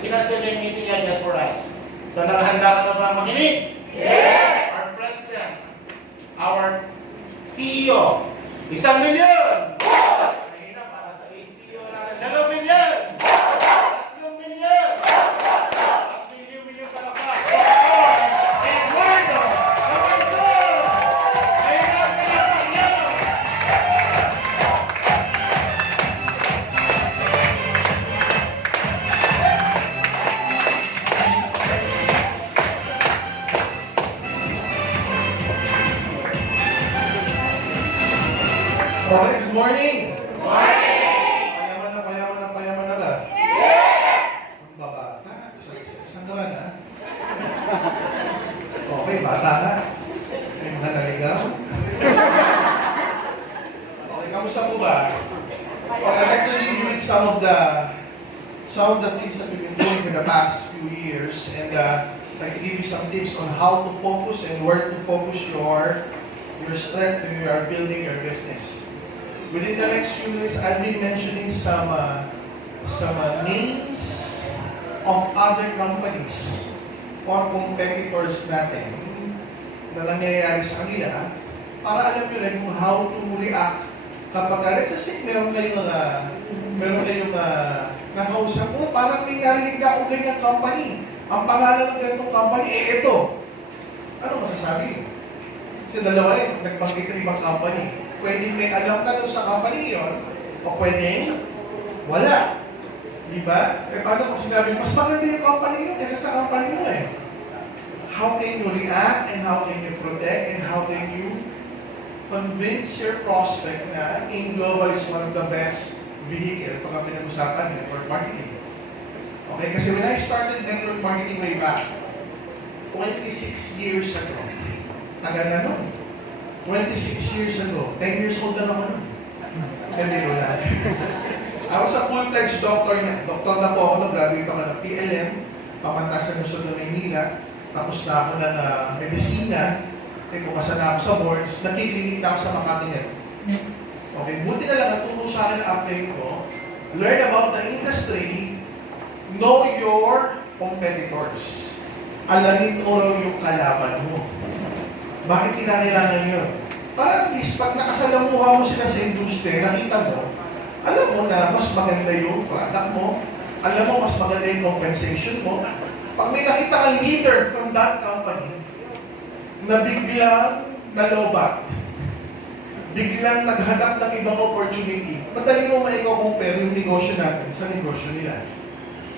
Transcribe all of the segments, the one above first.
kinansel yung meeting yan just for us. So nakahanda ka na ba makinig? Yes! Our President, our CEO, 1,000,000! Mahina para sa CEO natin. 2,000,000! 3,000,000! At milyon-milyon pala ka. Eduardo! Eduardo! Mahina pala yan! Okay, good morning! Morning! Payaman na ba? Yes! Ang babata. Isang naman, ha? Okay, bata na. May mga naligaw. Okay, kamusta po ba? Okay, I'd like to leave you with some of the things that we've been doing for the past few years, and I'd like to give you some tips on how to focus and where to focus your strength when you are building your business. Within the next few minutes, I'll be mentioning some names of other companies or competitors natin na nangyayari sa kanila para alam nyo rin kung how to react kapag, let's just say, meron kayong nakausap mo, parang may narinig na akong ganyang company. Ang pangalan ng ganitong company, ito. Ano masasabi niyo? Kasi dalawa rin, nagbanggit ng ibang company. Pwedeng may alam ka doon sa company yon, o pwedeng wala. Di ba? Eh paano kung sinabi, mas maganda yung company nyo kaysa sa company mo eh. How can you react and how can you protect and how can you convince your prospect na in global is one of the best vehicle pag pinag-usapan network marketing. Okay, kasi when I started network marketing way back, 26 years ago, tagal na nun. 26 years ago. 10 years old lang ako nun. Hindi wala. I was a full-fledged doctor na. Doktor na po ako, graduate ako ng PLM, pamantas sa Luzon ng Maynila, tapos na ako ng medisina, pumasa na ako sa boards, nagkiklinik na ako sa Makati. Okay, buti na lang ang turo sa akin ang update ko, learn about the industry, know your competitors. Alamin mo raw yung kalaban mo. Bakit kinakailangan yun? Para at least, pag nakasalamuha mo sila sa industry, nakita mo, alam mo na mas maganda yung product mo, alam mo mas maganda yung compensation mo. Pag may nakita kang leader from that company, na biglang nalobat, biglang naghanap ng ibang opportunity, madali mo maiko-compare yung negosyo natin sa negosyo nila.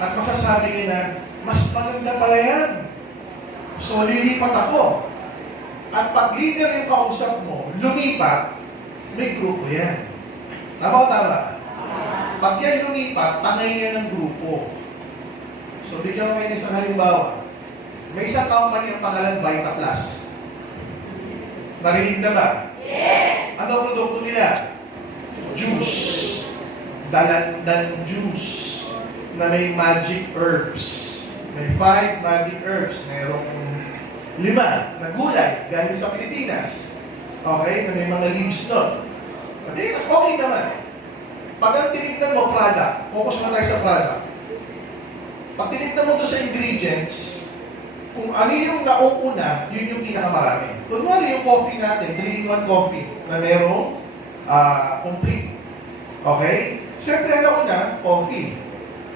At masasabi niya na, mas maganda pala yan. So, lilipat ako. At pag leader yung kausap mo, lumipat, may grupo yan. Tama o tama? Pag yan lumipat, tangay yan ng grupo. So, bigyan ko kayo isang halimbawa. May isang company ang pangalan Vita Plus. Narinig na ba? Yes! Ano ang produkto nila? Juice. Dalandan juice na may magic herbs. May 5 magic herbs. Mayroong 5 na gulay galing sa Pilipinas. Okay? Na may mga leaves doon. Okay naman. Pag ang tinignan mo product, focus mo tayo sa product. Pag tinignan mo doon sa ingredients, kung ano yung nauuna, yun yung pinakamarami. Kunwari yung coffee natin, 3-in-1 coffee, na merong complete. Okay? Siyempre, ang nauna, coffee.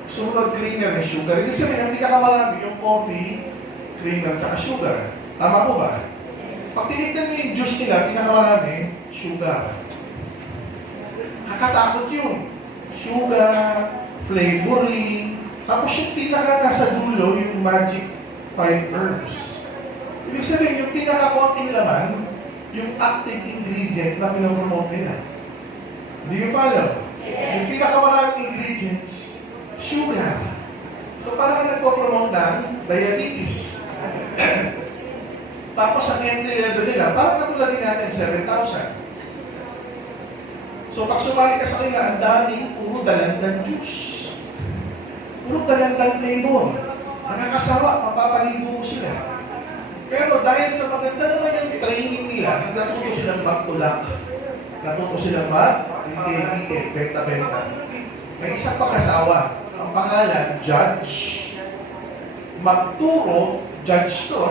Sumunod, creamer and sugar. Ibig sabihin, ang pinakamarami yung coffee, creamer, at sugar. Tama po ba? Pag tinignan mo yung juice nila, pinakamarami, sugar. Kakatakot yun. Sugar, flavoring, tapos yung pinaka nasa dulo, yung magic 5 herbs. Ibig sabihin, yung pinaka-konting laman, yung active ingredient na pinapromote nila. Do you follow? Yes. Yung pinakamaraming ingredients, sugar. So parang nagpo-promote ng diabetes. Tapos ang entry level nila, parang katulad din natin, 7,000. So pag sumali ka sa kanila, ang daming puro dalandan juice. Puro dalandan flavor. Nakakasawa, mapapaligo mo sila. Pero dahil sa maganda naman yung training nila, natuto silang magtulak. Natuto silang mag-retail, benta-benta. May isang pag-asawa. Ang pangalan, Judge magturo, judge to,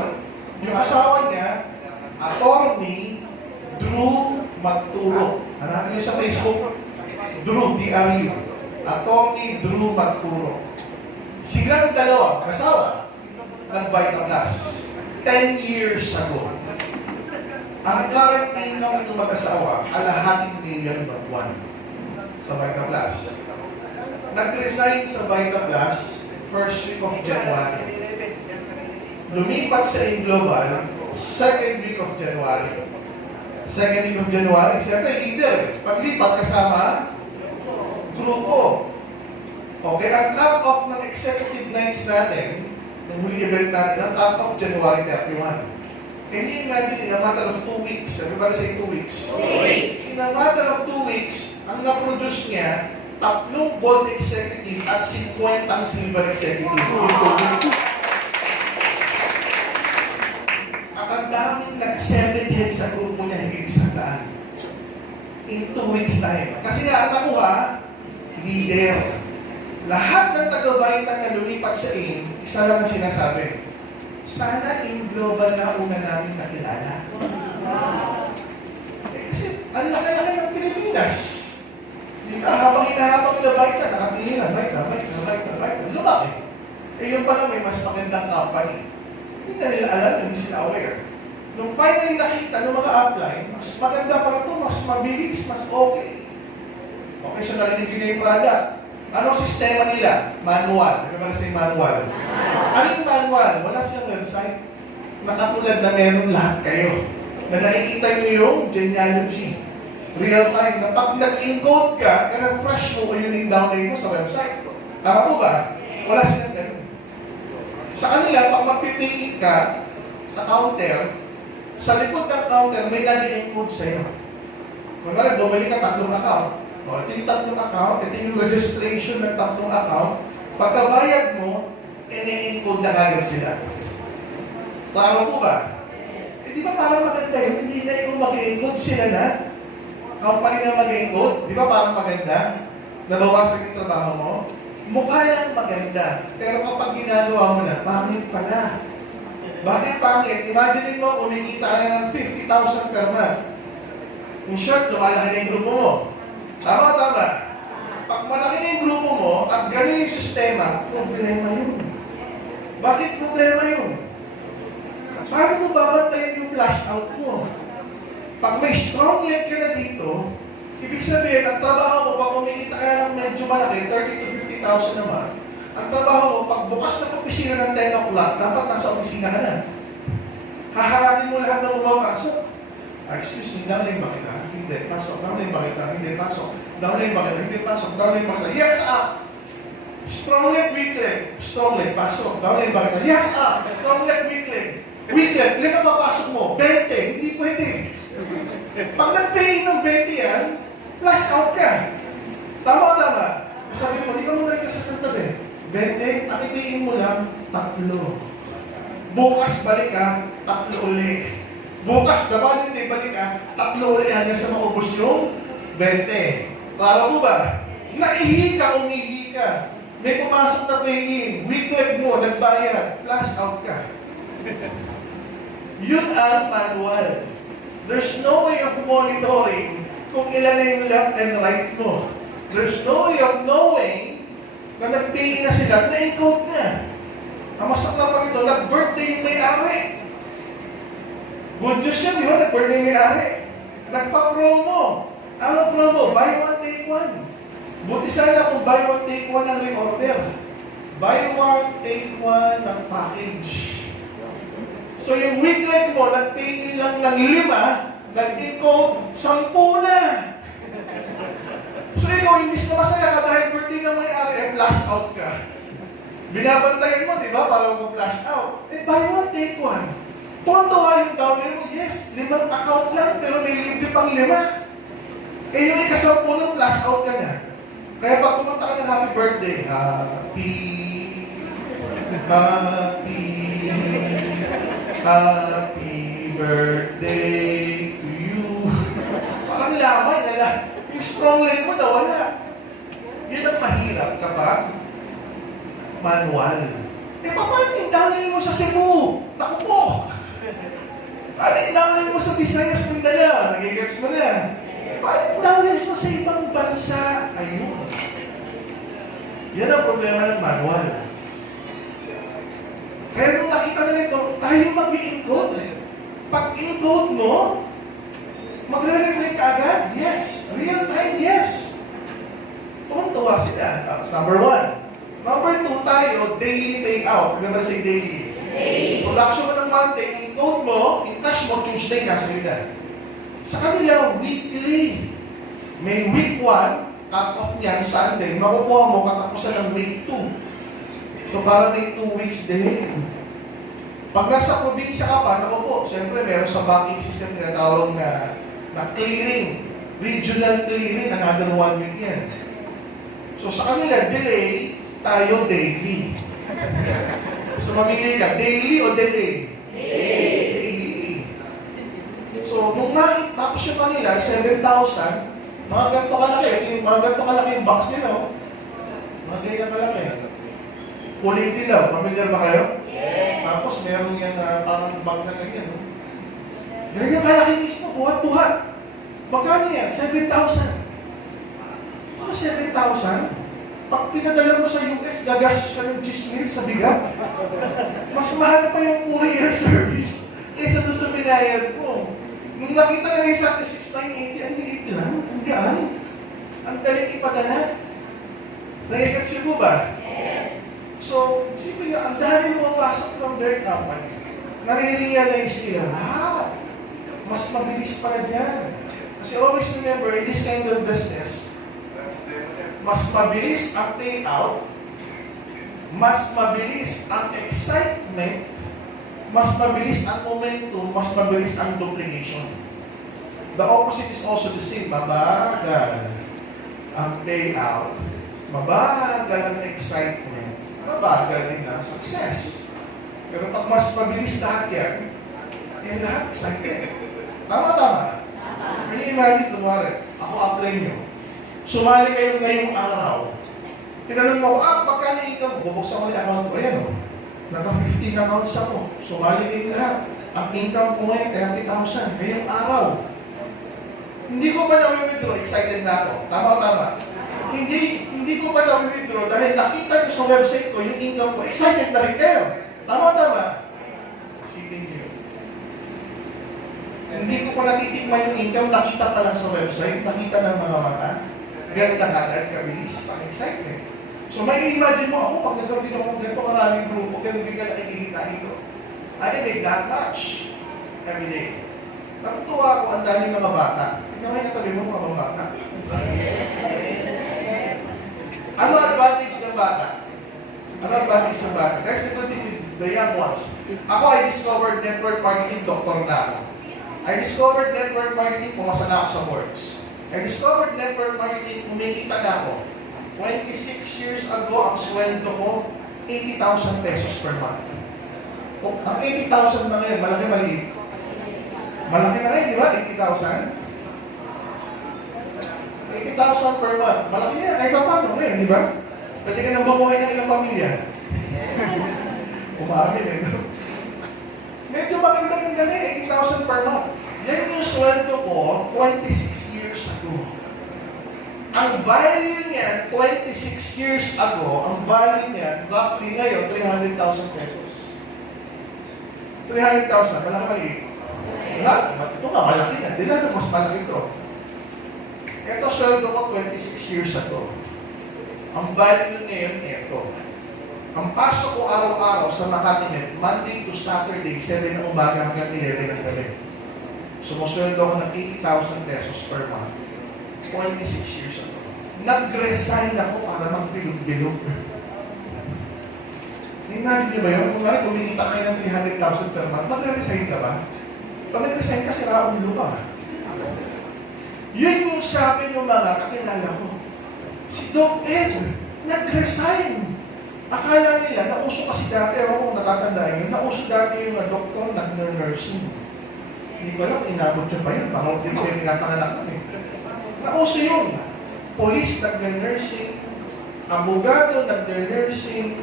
yung asawa niya, attorney Drew Magturo. Hanapin niyo sa Facebook, Drew, D-R-U. Attorney Drew Magturo. Silang dalawa, asawa, nag-Vita Plus. 10 years ago. Ang current income ng mag-asawa, kalahating million buwan sa Vita Plus. Nag-resign sa Vita Plus first week of January. Lumipat sa Global second week of January. Second week of January, siyempre leader. Paglipat kasama, grupo. Okay, ang cut-off ng executive nights natin, ng huli event natin, ang cut-off January 31. Can you imagine in a matter of 2 weeks? Everybody say 2 weeks. 2 weeks. In a matter of 2 weeks, ang na-produce niya, 3 gold executive at 50 silver executive. In 2 weeks. At ang daming nag-7 head sa grupo niya, higit 100. In 2 weeks time. Kasi nga, ang nakuha, leader. Lahat ng taga-Vita na lumipat sa AIM, isa lang ang sinasabi, sana AIM Global na una namin nakilala. Kasi ang laki-laki ng Pilipinas. Habang hinahabang nila Vita, nakatingin na, Vita. Lumaki. Yung pala may mas magandang company. Hindi na nila alam, hindi sila aware. Nung finally nakita ng mga upline, mas maganda pala ito, mas mabilis, mas okay. Okay, so narinig nila yung product. Anong sistema nila? Manual. Ano ba na manual? Ano yung manual? Wala silang website. Nakatulad na meron lahat kayo. Na nakikita nyo yung genealogy. Real time. Na pag nag-encode ka, refresh mo kung yun yung download mo sa website. Tama po ba? Wala silang ganun. Sa kanila, pag mag-pay ka sa counter, sa likod ng counter, may nag-encode sa'yo. Kung nga bumili ka 3 account, o, ito yung 3 account, ito yung registration ng 3 account, pagkabayad mo, ine-encode na agad sila. Tama po ba? Eh, di ba parang maganda yun? Hindi na yung mag-encode sila na. Company na mag-encode, di ba parang maganda? Nabawasan yung trabaho mo? Mukha lang maganda. Pero kapag ginagawa mo na, pangit pala. Bakit pangit? Imagine mo, kumikita ka na ng 50,000 per month. In short, lumalaki na yung grupo mo. Tama. Pag malaki na yung grupo mo, at ganun yung sistema, problema yun. Bakit problema yun? Paano mo babantayin yung flash out mo? Pag may strong leg ka na dito, ibig sabihin, ang trabaho mo, pag kumikita ka ng medyo malaki, 30 to 50,000 naman, ang trabaho mo, pag bukas na opisina ng 10 o'clock, dapat nasa opisina ka na. Haharapin mo lahat na bumapasok. Excuse me, downline ba kita? Hindi, pasok. Downline ba kita? Hindi, pasok. Downline ba kita? Hindi, pasok. Downline ba kita? Yes, up! Strong leg, weak leg. Strong leg, pasok. Downline ba kita? Yes, up! Strong leg, weak leg. Weak leg, ilan ang papasok mo? 20. Hindi pwede. Pag nag-pay ng 20 yan, flash out ka. Tama. Sabi mo, di ka muna rin ka sa santabi. 20, pakipiin mo lang, 3. Bukas balik ka, 3 ulit. Bukas, dapat hindi balik ka, 3 ulit hanggang sa maubos yung 20. Para mo ba? Naihi ka, umihi ka. May pumasok na pay-in, weak leg mo, nagbayad, flash out ka. Yun ang manual. There's no way of monitoring kung ilan na yung left and right mo. There's no way of knowing na nag-pay na sila, na-encode na. Ang masakla pa ito, nag-birthday yung may-ari. Good news yan, di ba? Nag-birthday yung may-ari. Nagpa-promo. Anong promo? Buy one, take one. Buti sana kung buy one, take one ang re-order. Buy one, take one ng package. So yung week leg mo, nag-pay lang ng 5, nag-encode, 10 na. So ikaw, imbis na masaya ka dahil birthday ng may-ari, flash out ka. Binabantayan mo, di ba, para mag-flash out. Buy one, take one. Tuwan-tuwa yung downline mo, yes, 5 account lang, pero may libre pang 5. Yung ika-10 ng flash out ka na. Kaya pag pumunta ka ng happy birthday, happy birthday to you. Parang lamay, yung strong leg mo nawala. Yun ang mahirap kapag manual. paano yung downline mo sa Cebu? Naku po! Paano yung downline mo sa Visayas, Mindanao? Nagigets mo na. Paano yung downline mo sa ibang bansa? Ayun. Yan ang problema ng manual. Kaya nung nakita na nito, tayo mag-i-encode. Pag encode mo, magre-reflect ka agad? Yes. Real time, yes. Tuwan-tuwa sila. That's number 1. Number 2 tayo, daily payout. Remember say daily? Daily. Production mo ng Monday, encode mo, in cash mo, Tuesday, nasa ila. Sa kanila, weekly. May week 1, cut-off niyan, Sunday. Makukuha mo katapusan ng week 2. So, para may 2 weeks delay. Pag nasa probinsya ka pa, naku po, siyempre meron sa banking system tinatawag na clearing. Regional clearing, another 1 week yan. So, sa kanila, delay, tayo daily. So, mamili ka, daily o delay? Daily. So, nung tapos yung kanila, 7,000, mga ganito kalaki, mga ganito kalaki yung box nila, oh. Mga ganyan kalaki. Puling dilaw, familiar ba kayo? Yes. Tapos meron yan na parang bag na ganyan, no? Ganyan kalaki mismo, buhat-buhat. Magkano yan? 7,000. Ano 7,000? Pag pinadala mo sa US, gagastos ka ng 10,000 sa bigat. Mas mahal pa yung courier service kaysa doon sa binayad mo. Nung nakita na yung sa 6,980, ang liit lang, ang gaan. Ang daling ipadala. Nagigets mo ba? Yes. So, isipin nyo, ang dami pumapasok from their company. Nare-realize nila, mas mabilis pala dyan. Kasi always remember, in this kind of business, mas mabilis ang payout, mas mabilis ang excitement, mas mabilis ang momentum, mas mabilis ang duplication. The opposite is also the same. Mabagal ang payout, mabagal ang excitement, mabagal din ang success. Pero pag mas mabilis lahat yan, lahat excited. Tama-tama. Can you imagine, kumari, ako apply nyo. Sumali kayo ngayong araw. Tinanong mo ako, magkano income? Bubuksan ko yung account ko. Ayan o. Naka-15 accounts ako. Sumali kayo lahat. Ang income ko ngayon, 30,000. Ngayong araw. Hindi ko pa na-withdraw. Excited na ako. Tama. Hindi ko pa na-withdraw dahil nakita nyo sa website ko yung income ko. Excited na rin kayo. Tama. Isipin nyo. Hindi ko pa natitikman yung income. Nakita pa lang sa website. Nakita ng mga mata. Ganit ang agad, kabilis, ang excitement. So, may imagine mo ako, pag nagkaroon ako ng ganito maraming grupo, ganun din ka nakikita ito. I can make that much every day. Natutuwa ako, ang daming mga bata. Tignan mo yung katabi mo, mga bata. Ano advantage ng bata? Ano advantage ng bata? Guys, ito din with the young ones. Ako, I discovered network marketing, doktor na ako. I discovered network marketing, pumasa na ako sa boards. I discovered network marketing, kumikita na ako. 26 years ago, ang sweldo ko, 80,000 pesos per month. Ang 80,000 na ngayon, malaki-maliit. Malaki na ngayon, di ba? 80,000? 80,000 per month. Malaki yan. Ay, paano ngayon, di ba? Pwede ka nang bumuhay ng ilang pamilya. Umamin eh. Medyo maganda-ganda na eh, 80,000 per month. Yan yung sweldo ko 26 years ago. Ang value niyan, 26 years ago, ang value niyan, roughly ngayon, 300,000 pesos. 300,000, malaki-maliit. Ito nga, malaki na. Di lang mas malaki ito. Ito, sweldo ko 26 years ago. Ang value ngayon, ito. Ang pasok ko araw-araw sa Makati Met, Monday to Saturday, 7 ng umaga hanggang 11 ng gabi. Sumusweldo ako ng 80,000 pesos per month. 26 years ago. Nag-resign ako para magbilog-bilog. Imagine nyo ba yun? Kung nga kumikita kayo ng 300,000 per month, mag-resign ka ba? Pag nag-resign ka, sira ulo ka. Yun yung sabi ng mga kakilala ko. Si Doc Ed, nag-resign. Akala nila, nauso kasi dati, ewan kung natatandaan yun, nauso dati yung doktor, nag-nursing. Hindi ko alam, inabot nyo pa yun. Baka hindi ko yung pinapanganak nun eh. Nauso yun. Police, nag-nursing. Abogado, nag-nursing.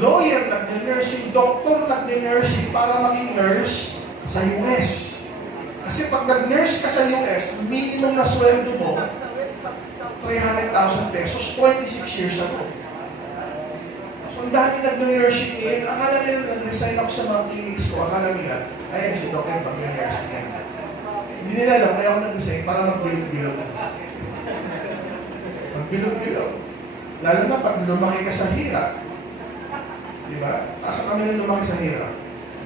Lawyer, nag-nursing. Doktor, nag-nursing para maging nurse sa US. Kasi pag nag-nurse ka sa US, minimum na sweldo mo, 300,000 pesos, 26 years ago. So, ang dami nag-nursing ngayon. Akala nila, nag-resign ako sa mga clinics ko. Akala nila, ay, si Dr. mag-nursing yan. Hindi nila alam, kaya ako nag-resign para magbilog-bilog. Magbilog-bilog. Lalo na pag lumaki ka sa hirap. Di ba? Asa kami na lumaki sa hirap?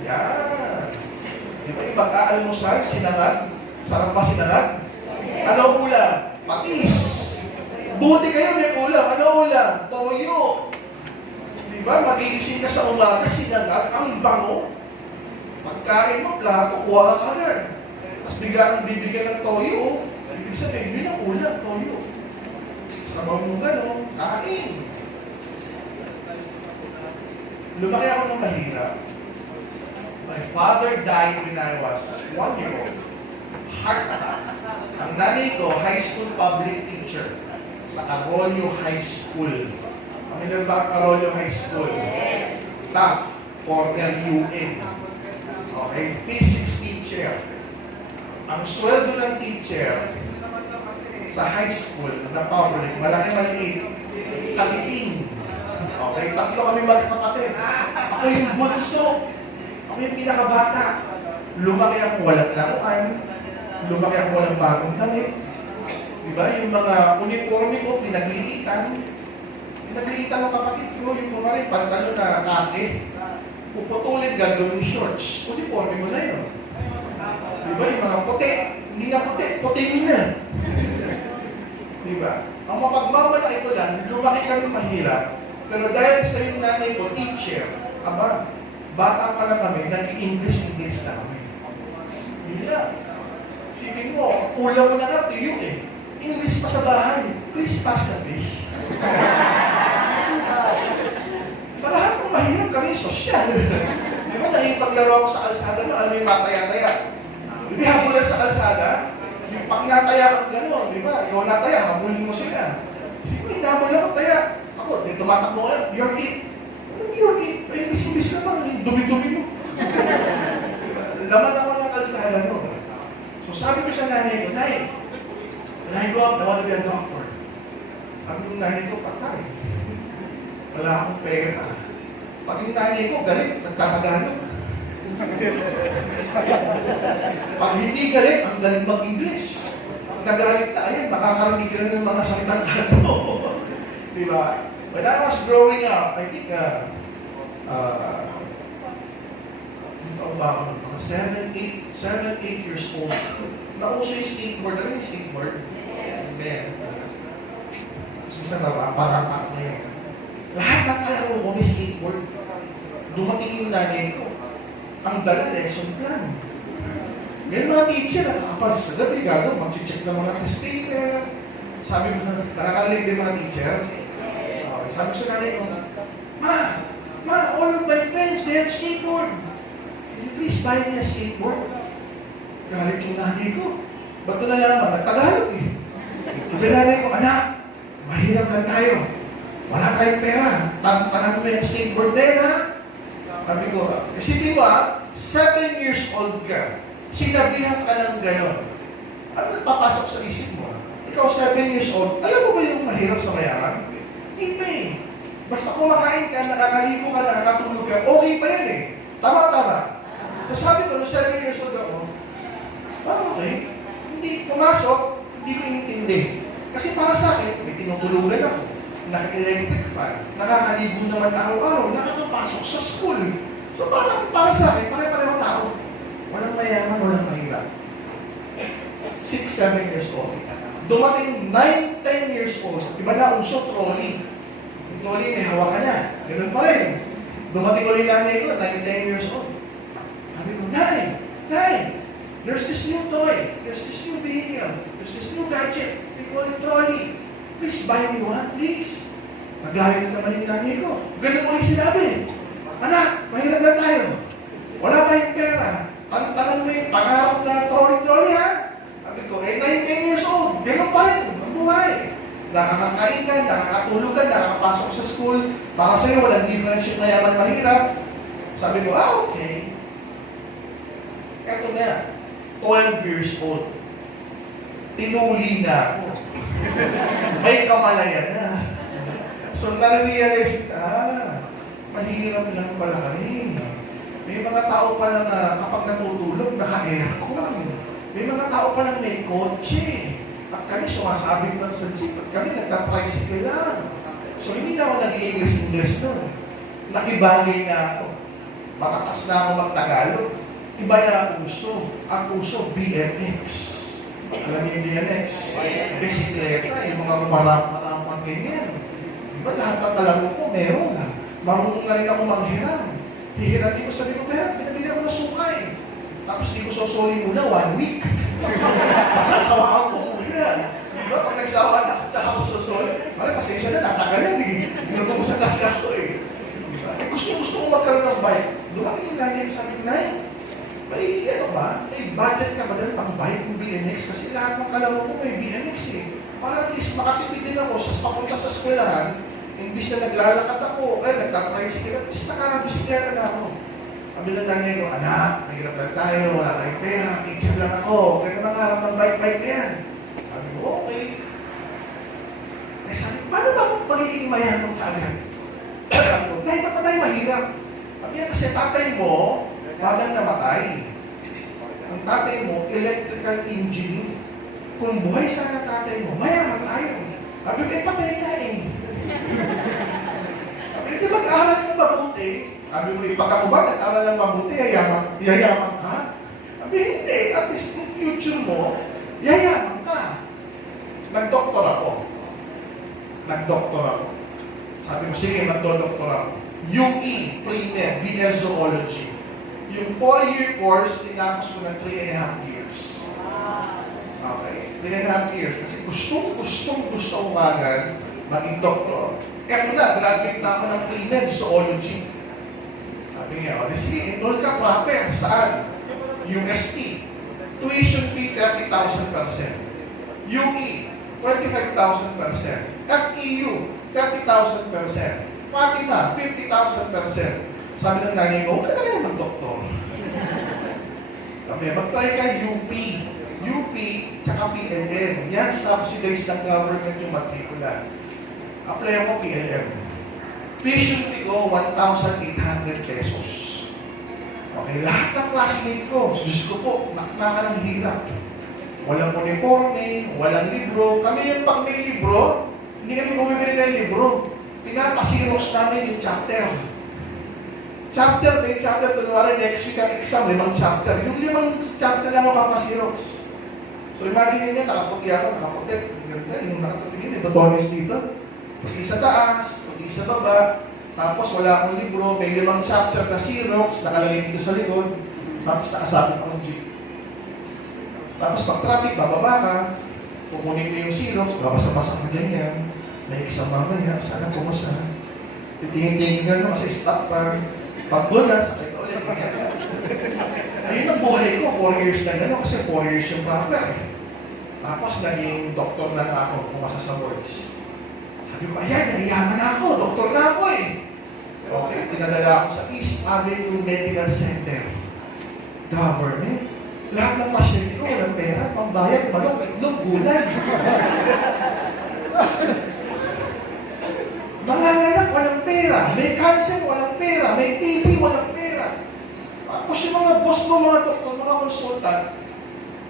Yan. Di ba yung pag-aalmusal, sinangag? Sarap ba sinangag? Ano ulam? Patis. Buti kayo may ulam. Ano ulam? Toyo. Di ba? Magigising ka sa umaga, sinangag, ang bango. Pagkain mo, plato, kuha ka agad. Tapos bigla kang bibigyan ng toyo. Ibig sabihin, yun ang ulam, toyo. Sabaw mo gano'n, kain. Lumaki ako ng mahirap. My father died when I was 1 year old. Heart attack. Ang nanay ko, high school public teacher sa Arroyo High School. Pamilyar ba ang Arroyo High School? Yes. TAF, Cornell UN. Okay, physics teacher. Ang sweldo ng teacher sa high school na public, malaki-maliit, kaliting. Okay, tatlo kami magkakapatid. Ako yung bunso. Ako yung pinakabata. Lumaki ako walang laruan. Lumaki ako walang bagong damit. Diba? Yung mga uniforme ko, pinaglilitan. Pinaglilitan ng kapatid ko. Yung kumari, pantalo na kake. Puputulin, gagawin shorts. Uniforme mo na yun. Diba? Yung mga puti. Hindi na puti. Puti na. Diba? Ang mapagmamalaki ko lang, lumaki kami mahirap. Pero dahil sa yung nanay ko, teacher, aba, bata pa lang kami, nag-English na kami. Yun lang. Sipin mo, ulam mo na nga, tuyo eh. English pa sa bahay. Please pass the fish. Sa lahat ng mahirap kami, sosyal. Di ba, nakipaglaro ako sa kalsada na, alam mo yung mataya-taya. Hindi habulan sa kalsada, yung pag nataya kang gano'n, di ba? Ikaw nataya, habulin mo sila. Siyempre, nahabol ako taya. Ako, di tumatakbo ngayon, you're it. Anong you're it? Ay, imbis naman, yung dumi-dumi mo. Laman ako ng kalsada no. So sabi ko sa nanay ko, Nay, when I grow up, I want to be a doctor. Sabi ko nanay ko, patay. Wala akong pera. Pag yung nanay ko, galit, nagkakaganong. Pag hindi galit, ang galing mag-English. Nagalit na, ayan, makakarinig ka ng mga salitang ano. Diba? When I was growing up, I think, mga 7, 8 years old. Nauso yung skateboard. Ano yung skateboard? Yes. Amen. Kasi sa narapa-rapa na yan. Lahat ng kalaro ko may skateboard. Dumating yung nanay ko. Ang dala lesson plan. May mga teacher nakakapal sa gabi, gagawin, mag-check ng mga testator. Sabi mo, nakakalilig din mga teacher. Okay, sabi ko sa nanay ko, Ma, all of my friends, they have skateboard. Can you please buy me a skateboard? Galit yung nanay ko. Ba't ko nalaman? Nagtagalog eh. Sabi nanay ko, anak, mahirap lang tayo. Wala tayong pera. Tangan mo yung skateboard na yun, ha? Sabi ko, isipin mo 7 years old ka. Sinabihan ka ng gano'n. Ano napapasok sa isip mo? Ikaw 7 years old, alam mo ba yung mahirap sa mayaman? Hindi pa eh. Basta kumakain ka, nakakaligo ka, nakakatulog ka, okay pa yan eh. Tama. So sabi ko, nung 7 years old ako, okay. Hindi pumasok, hindi ko inintindi. Kasi para sa akin, may tinutulugan ako. Naka-electric fan, nakakaligo naman araw-araw, nakakapasok sa school. So parang para sa akin, pare-pareho tao. Walang mayaman, walang mahirap. 6, 7 years old. Dumating 9, 10 years old, iba na uso trolley. Yung trolley may hawakan na. Ganun pa rin. Dumating ulit nanay ko, 9, 10 years old. Sabi ko, Nay, there's this new toy, there's this new vehicle, there's this new gadget, they call it trolley. Please buy me one, please. Nagalit na naman yung nanay ko. Ganun ulit sinabi. Anak, mahirap lang tayo. Wala tayong pera. Tangan mo yung pangarap na trolley, ha? Sabi ko, 9, 10 years old, ganun pa rin, ang buhay. Nakakakain ka, nakakatulog ka, nakakapasok sa school, Para sa'yo, walang difference yung mayaman mahirap. Sabi mo, okay. Eto na, 12 years old. Tinuli na ako. May kamalayan na. So, nare-realize, mahirap lang pala kami. May mga tao pala na kapag natutulog, naka-aircon. May mga tao palang may kotse. At kami sumasabit lang sa jeep. At kami nagta-tricycle lang. So, hindi na ako nag-English nun. Nakibagay na ako. Matatas na ako mag-Tagalog. Iba na ang uso. Ang uso, BMX. Alam niyo yung BMX? Bisikleta, yung mga rumarap-marapang ganyan. Diba lahat ng kalaro ko, meron. Marunong na rin ako manghiram. Hihiramin ko, sabi ko, meron, pinabili ako ng sukay. Tapos di ko sosoli muna, 1 week. Masasawa ako muna. Diba, pag nagsawa na, tsaka ako sosoli. Pare, pasensya na, natagalan eh. Inuto ko sa kasi ako eh. Diba? Gusto ko magkaroon ng bike. Lumaki yung nanay, sabi ko, Nay, may budget ka ba dyan pang bike ng BMX? Kasi lahat ng kalaro ko may BMX eh. Para at least makatipid din ako sa papunta sa eskwelahan, imbis na naglalakad ako, nagtatricycle, at least nakabisikleta na ako. Sabi ng nanay ko, anak, mahirap lang tayo, wala tayong pera, teacher lang ako, kaya mangarap ng bike-bike na yan. Sabi ko, okay. Ay sabi ko, paano ba kung magiging mayaman ka agad? Sabi ko, dahil ba't pa tayo mahirap? Sabi niya, kasi tatay mo, bagang namatay. Ang tatay mo, electrical engineer. Kung buhay sana tatay mo, mayaman tayo. Sabi ko, patay na eh. Sabi ko, di mag-aaral ka mabuti? Sabi ko, pag ako ba nag-aaral lang mabuti, yayaman ka? Sabi, hindi. At least in future mo, yayaman ka. Nag-doktor ako. Sabi ko, sige, magdo-doktor ako. UE, Pre-Med, BS Zoology. Yung 4-year course, tinapos ko ng 3.5 years. Okay, 3.5 years. Kasi gustong ko agad maging doktor. Eto na, graduate na ako ng Pre-Med Zoology. Sabi niya, sige, enroll ka proper. Saan? UST. Tuition fee, 30,000%. UE, 25,000%. FEU, 30,000%. Fatima, 50,000%. Sabi ng nanay ko, huwag ka na kayo mag-doktor. Sabi, mag-try ka UP, tsaka PLM. Yan, subsidized ng government yung matrikula. Apply ako PLM. Tuition fee ko, 1,800 pesos. Okay, lahat ng classmate ko, Diyos ko po, nakaka ng hirap. Walang uniforme, walang libro. Kami yung pag may libro, hindi kami bumibili ng libro. Pinapasiros namin yung chapter. May chapter, kunwari next week ang exam, 5 chapter. Yung 5 chapter lang ako papasiros. So imagine niya, nakaputi ako, nakaputi. Ganda, yung nakaputi, may botones dito. Puti sa taas, puti sa baba. Tapos wala akong libro, may 5 chapter na Xerox, nakalagay dito sa likod. Tapos nakasabit akong jeep. Tapos pag traffic, bababa ka, pupunin mo yung Xerox, babasa-basa ka ganyan. May exam mamaya, sana pumasa. Titingin-tingin ka kasi stop pa. Pag doon na, sakit ulit. Ayun ang buhay ko, 4 years na gano'n, kasi 4 years yung proper. Tapos naging doktor na nga ako, kumasa sa words. Sabi ko, ayan, nahiyaman na ako, doktor na ako eh. Okay, pinadala ako sa East Avenue Medical Center. Government. Lahat ng pasyente ko, walang pera, pambayad, manok, itlog, gulay. Mga anak, walang pera. May cancer, walang pera. May TB, walang pera. Tapos yung mga boss mo, mga doktor, mga konsultant,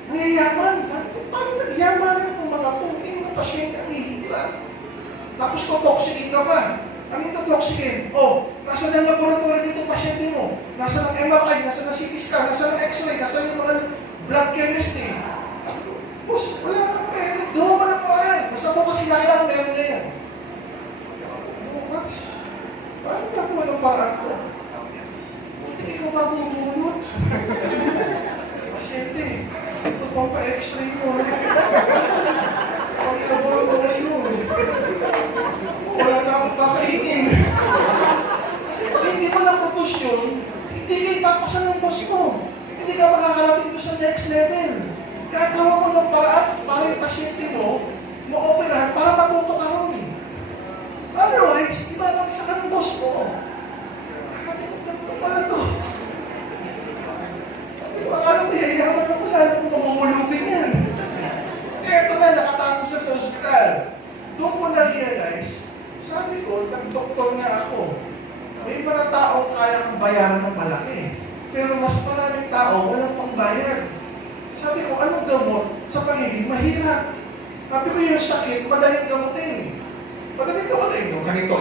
mayayaman. Paano nagyaman itong mga to? Yung mga pasyente ang hihirap. Tapos totoxikin ka pa. Ano yung totoxikin? Nasa ng laboratory dito pasyente mo. Nasa ng MRI, nasa ng CT scan, nasa ng X-ray, nasa yung mga blood chemistry. Boss, wala kang pera. Doon mo na paraan. Basta mo kasi kailangan meron na yan. Paano gagawa ng paraan ko? Hindi ko mabubunot. Pasyente, ito pang pa-x-ray mo. Pang laboratory mo. Wala na akong kakainin. Kasi pag hindi mo na-produce yun, hindi kayo ipapasan ng boss mo. Hindi ka makakarating doon sa next level. Gagawa mo ng paraan para yung pasyente mo, ma-operahan para matuto ka ron. Otherwise, ibabagsak ka ng boss mo. Sabi ko, ganito pala to. Sabi ko, akala ko yayaman na pala na kung mamumulubing yan. Eto na, nakatapos sa ospital. Doon ko na-realize, sabi ko, nag-doktor nga ako. May mga taong kaya kang bayaran ng malaki. Pero mas maraming tao, walang pangbayad. Sabi ko, anong gamot sa pagiging mahirap? Sabi ko, yung sakit, madaling gamutin. Madaling gamutin. Yung ganito,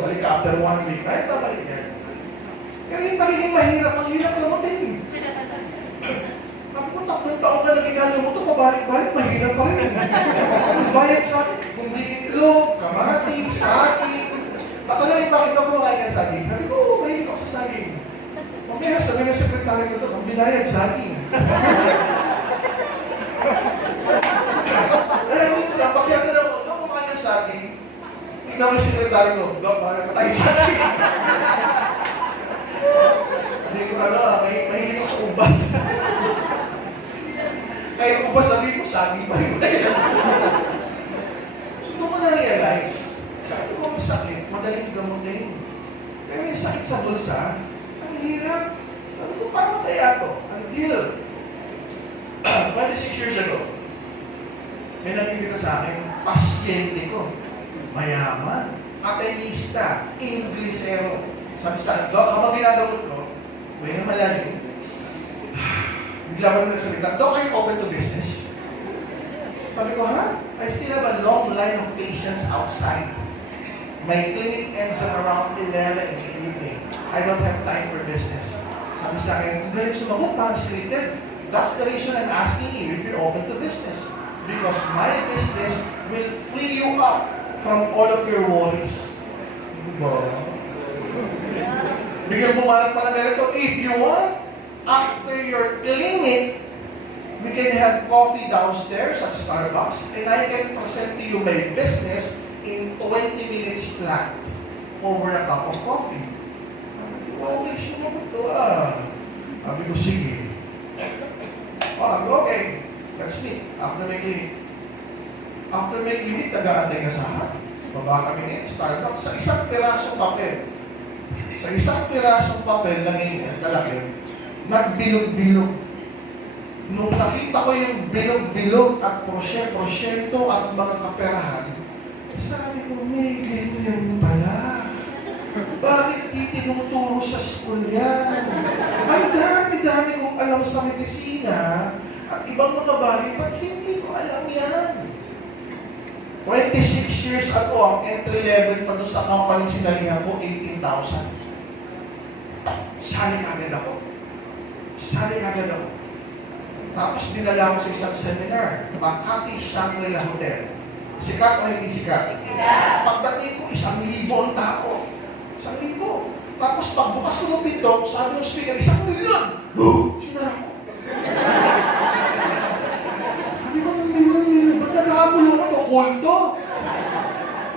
balik ka after 1 week. Ay, babalik yan. Pero yung pagiging mahirap, ang hirap gamutin. Sabi ko, 3 taon ka na ginagawa mo ito, pabalik-balik, mahirap pa rin. Bayad sa akin, kung di itlog, kamati, saging. Tatanungin, bakit ako kumakain ng saging? Sabi ko, oo, mahilig ako sa saging. Mamaya, sabi ng sekretary ko ito, kung binayad saging. Alam mo, sa pakyatan ako, nung kumakain ng saging, tingnan mo yung sekretary ko, Dok, parang patay saging. Hindi ko, mahilig ako sa ubas. Kaya ubas sabi ko, saging pa rin. So, doon ko na-realize, sabi ko, ang sakit, madaling gamutin. Pero yung sakit sa bulsa, ang hirap. Sabi ko, paano kaya ito? Until 26 years ago, may nag-imbita sa akin, pasyente ko, mayaman, atenista, Inglesero. Sabi sa akin, Dok, habang ginagawa ko, may nga malalim. Bigla ko na nagsalita, Dok, are you open to business? Sabi ko, ha? I still have a long line of patients outside. My clinic ends at around 11 in the evening. I don't have time for business. Sabi sa akin, hindi rin sumagot, parang scripted. That's the reason I'm asking you if you're open to business. Because my business will free you up from all of your worries. Diba? Bigyan pumanat pa na ganito, if you want, after your clinic, we can have coffee downstairs at Starbucks and I can present to you my business in 20 minutes flat over a cup of coffee. Okay, sumagot to Sabi ko, sige. Okay, let's meet. After my clinic, taga-antay ka sa harap. Baba kami ngayon, Starbucks, sa isang pirasong papel. Sa isang pirasong papel na ganyan, kalaki, nagbilog-bilog. Nung nakita ko yung bilog-bilog at prosyento at mga kaperahan, sabi ko, may ganyan pala. Bakit di tinuturo sa school yan? Ang dami-dami kong alam sa medisina at ibang mga bagay, ba't hindi ko alam yan? 26 years ago, ang entry level pa doon sa company sinalihan ko, 18,000. Sali agad ako. Tapos dinala ko sa isang seminar, Makati Shangri-La Hotel. Sikat o hindi sikat? Pagdating ko, 1,000 ang tao. 1,000. Tapos pagbukas ko ng pinto, sabi ng speaker, 1,000,000! Sinara ko. Sabi ko, 1,000,000. Ba't nagkakagulo ko ito? Kulto?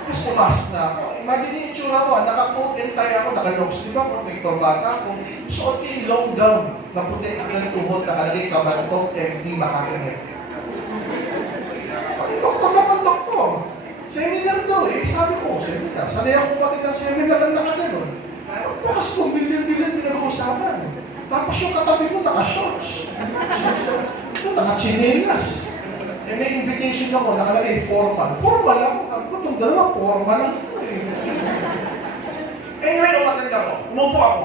Tapos pumasok na ako. Imagine yung itsura ko, naka-coat and tie ako, naka-longs. Di ba, protector bata ako. Suot ko yung long gown na puti ang tuhod, nakalagay kabantok, MD, makakinig. Doktor naman, doktor. Seminar daw eh. Sabi ko, seminar. Sanay ako umatid ng seminar ang nakaganon. Bukas kong bilyon-bilyon pinag-uusapan. Tapos yung katabi mo naka-shorts. Ito, naka-chinelas. Eh, may invitation ako, nakalagay formal. Formal ako. Ako itong dalawa, formal lang ito eh. Anyway, umatid ako. Umupo ako.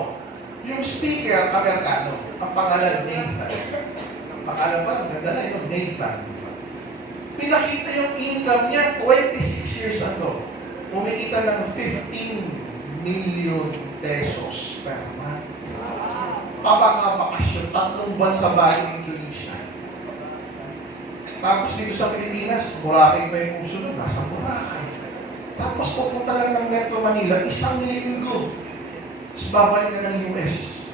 Yung speaker, Amerikano. Ang pangalan, Nathan. Ang pangalan pa lang, ganda na yun, Nathan. Pinakita yung income niya 26 years ago. Kumikita ng 15 million pesos per month. Papakabakasyon, 3 buwan sa Bali, Indonesia. Tapos dito sa Pilipinas, Boracay pa yung uso nun, nasa Boracay. Tapos pupunta lang ng Metro Manila, 1 linggo. Tapos babalik na ng US.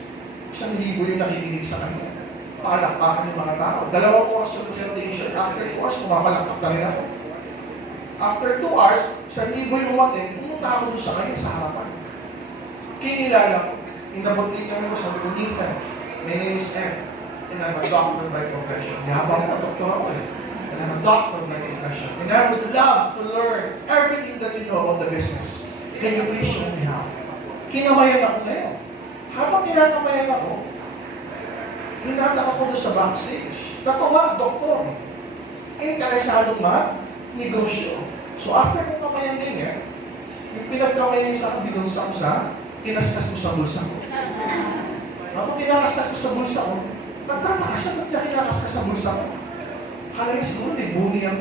1,000 yung nakikinig sa kanya. Palakpakan yung mga tao. 2 oras yung presentation. After 2 hours, pumapalakpak na rin ako. After 2 hours, 1,000 yung umatin, pumunta ako doon sa kanya sa harapan. Kinilala ko. Inabot-ling kami ko, sabi ko, Nathan, my name is Ed, and I'm a doctor by profession. Yabang ko, doktor ako eh. And I'm a doctor by profession. And I would love to learn everything that you know about the business. Can you please show me how? Kinamayan ako ngayon. Habang kinakamayan ako, hinatak ako doon sa backstage. Natuwa, doktor. Interesadong mag-negosyo. So after kong kamayan din yan, yung pinagkamayan sa akin doon sa kinaskas mo sa bulsa ko. Habang kinakaskas ko sa bulsa ko, nagtataka siya ba't niya kinakaskas sa bulsa ko? Kala niya siguro may buni yan.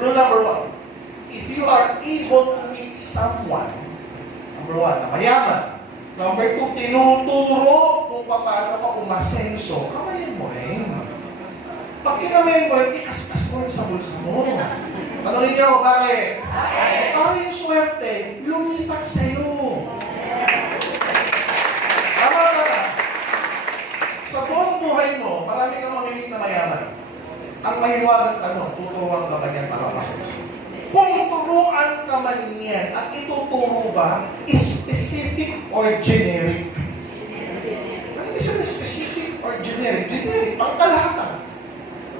Rule number 1, if you are able to meet someone, number 1, na mayaman. Number 2, tinuturo kung paano ka umasenso. Kamayan mo rin. Pag kinamayan mo rin, ikaskas mo rin sa bulsa mo. Tanongin niyo, bakit? Para yung swerte, lumipat sa'yo. Tama ka na. Sa buong buhay mo, marami kang mamimit na mayaman. Ang mahiwagang tanong, tuturuan ka ba niyan para umasenso? Kung turuan ka man yan, at ituturo ba, specific or generic? Ano ibig sabihin specific or generic? Generic, pangkalahatan.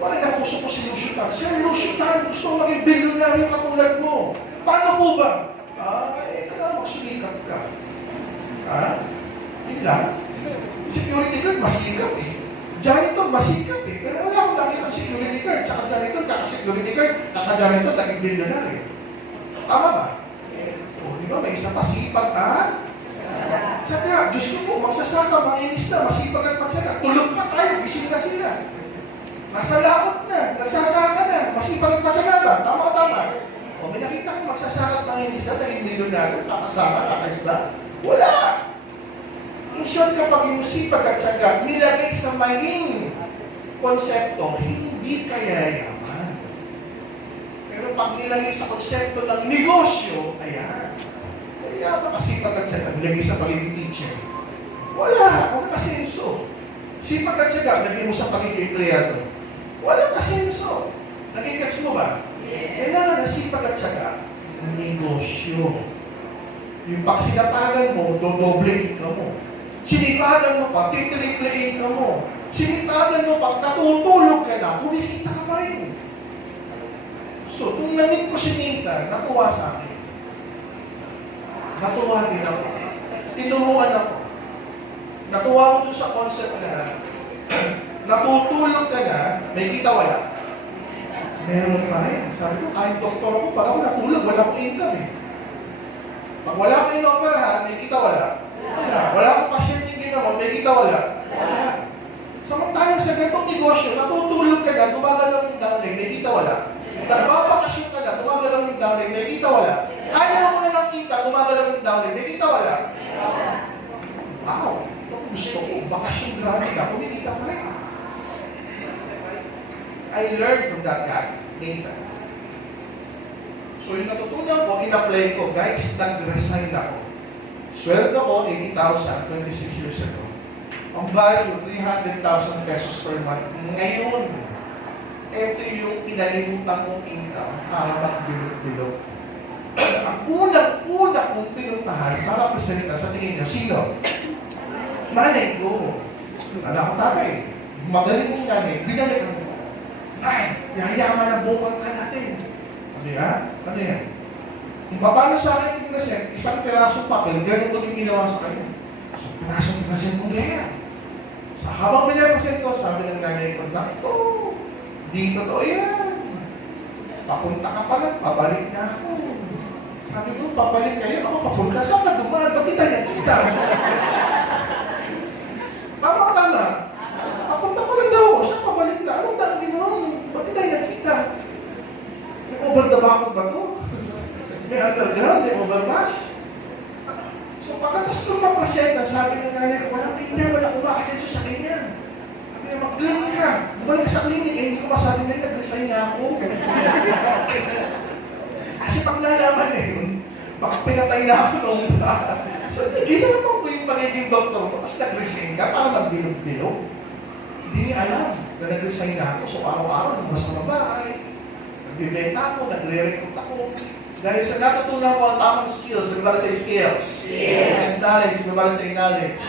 Wala na gusto ko si Lucio Tan. Sir, Lucio Tan, gusto ko maging bilyonaryo katulad mo. Paano po ba? Kailangan magsulikat ka. Yun lang. Security guard, masikap eh. Janitor, masikap eh. Pero wala akong nakita ng security guard. Tsaka janitor, tsaka security guard. Tsaka janitor, naging bilyonaryo. Tama ba? Yes. Di ba? May isa pasipag ka. Sabi nga, Diyos ko po, magsasaka, manginis na, masipag at pagsaka. Tulog pa tayo, gising na sila. Nasa laot na, nagsasaka na, masipag at pagsaka ba? Tama o tama? O may nakita ko magsasaka at manginis na, naging milyonaryo, kakasama, kakaisla. Wala! In short, kapag yung sipag at syaga, nilagay sa maling konsepto, hindi kaya yaman. Pero pag nilagay sa konsepto ng negosyo, ayan. Kaya makasipag at syaga, nilagay sa pagiging teacher. Wala kasenso. Sipag at syaga, nilagay mo sa pagiging empleyado. Walang kasenso. Nagigets mo ba? Yes. Kailangan na sipag at syaga, negosyo. Yung pag sinatagan mo, dodoble ka mo. Sinitagan mo pa, titriple ka mo. Sinitagan mo pa, natutulog ka na, kumikita ka pa rin. So, kung namit ko si Nathan, natuwa sa akin. Natuwa din ako. Tinuruan ako. Natuwa ko doon sa concept na natutulog ka na, may kita wala. Meron pa rin. Sabi ko, kahit doktor ako, pag ako natulog, wala akong income eh. Pag wala akong inoperahan, may kita wala. Wala. Wala akong pasyente yung ginamot, may kita wala. Wala. Samantalang sa ganitong negosyo, natutulog ka na, gumagalaw yung downline, may kita wala. Nagbabakasyon ka na, gumagalaw yung downline, may kita wala. Ayaw mo na nakita, gumagalaw yung downline, may kita wala. Wow. Gusto ko, bakasyon grabe ka, kumikita pa rin. I learned from that guy, Nathan. So yung natutunan ko, in-apply ko, guys, nag-resign ako. Sweldo ko, 80,000, 26 years ago. Ang value, 300,000 pesos per month. Ngayon, ito yung kinalimutan kong income para mag-bilog-bilog. Ang unang-una kong pinuntahan para presenta sa tingin niyo, sino? Nanay ko. Anak ko tatay. Magaling mong nanay. Binalikan mo. Ay, yayaman ang buong ka natin. Ano yan? Ano yan? Kung paano sa akin yung present, isang pirasong papel, ganun ko din ginawa sa kanya. Isang pirasong present mo ganyan. Sa habang pinapresent ko, sabi ng nanay ko, "Nakto, di totoo yan. Papunta ka pa lang, pabalik na ako." Sabi ko, "Pabalik kayo, ako papunta." Saan ka dumaan? Ba't kita nakita? Tama o tama? Papunta ko lang daw ako. Saan pabalik na? Anong daan ginoon? Ba't kita nakita? May over the back ba to? May underground, may overpass. So pagkatas ko mapasyenta, sabi ng nanay ko, walang tingnan, walang umakasenso sa kanya. Sabi niya, mag-clinic ka. Bumalik ka sa clinic, hindi ko masabi na nag-resign na ako. Kasi pag nalaman na yun, baka pinatay na ako nung so, ginagawa ko yung pagiging doktor mo, tapos nag-resign ka para magbilog-bilog. Hindi niya alam na nag-resign na ako. So araw-araw, lumabas sa babae, nagbibenta ako, nagre-recruit ako. Dahil sa natutunan ko ang tamang skills, nagmala sa skills. And knowledge, nagmala sa knowledge.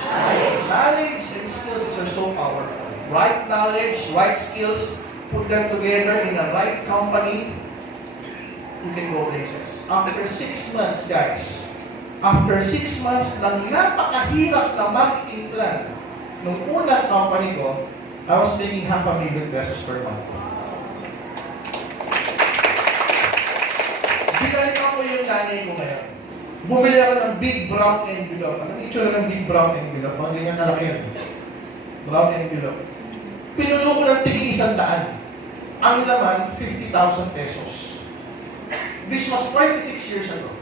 Knowledge and skills are so powerful. Right knowledge, right skills, put them together in the right company, you can go places. After 6 months, guys, after 6 months ng napakahirap na marketing plan, nung unang company ko, I was making ₱500,000 per month. Binalikan ko yung nanay ko ngayon. Bumili ako ng big brown envelope. Anong itsura ng big brown envelope? Mga ganyan kalaki yan. Brown envelope. Pinulo ko ng tig-100. Ang laman, ₱50,000. This was 26 years ago.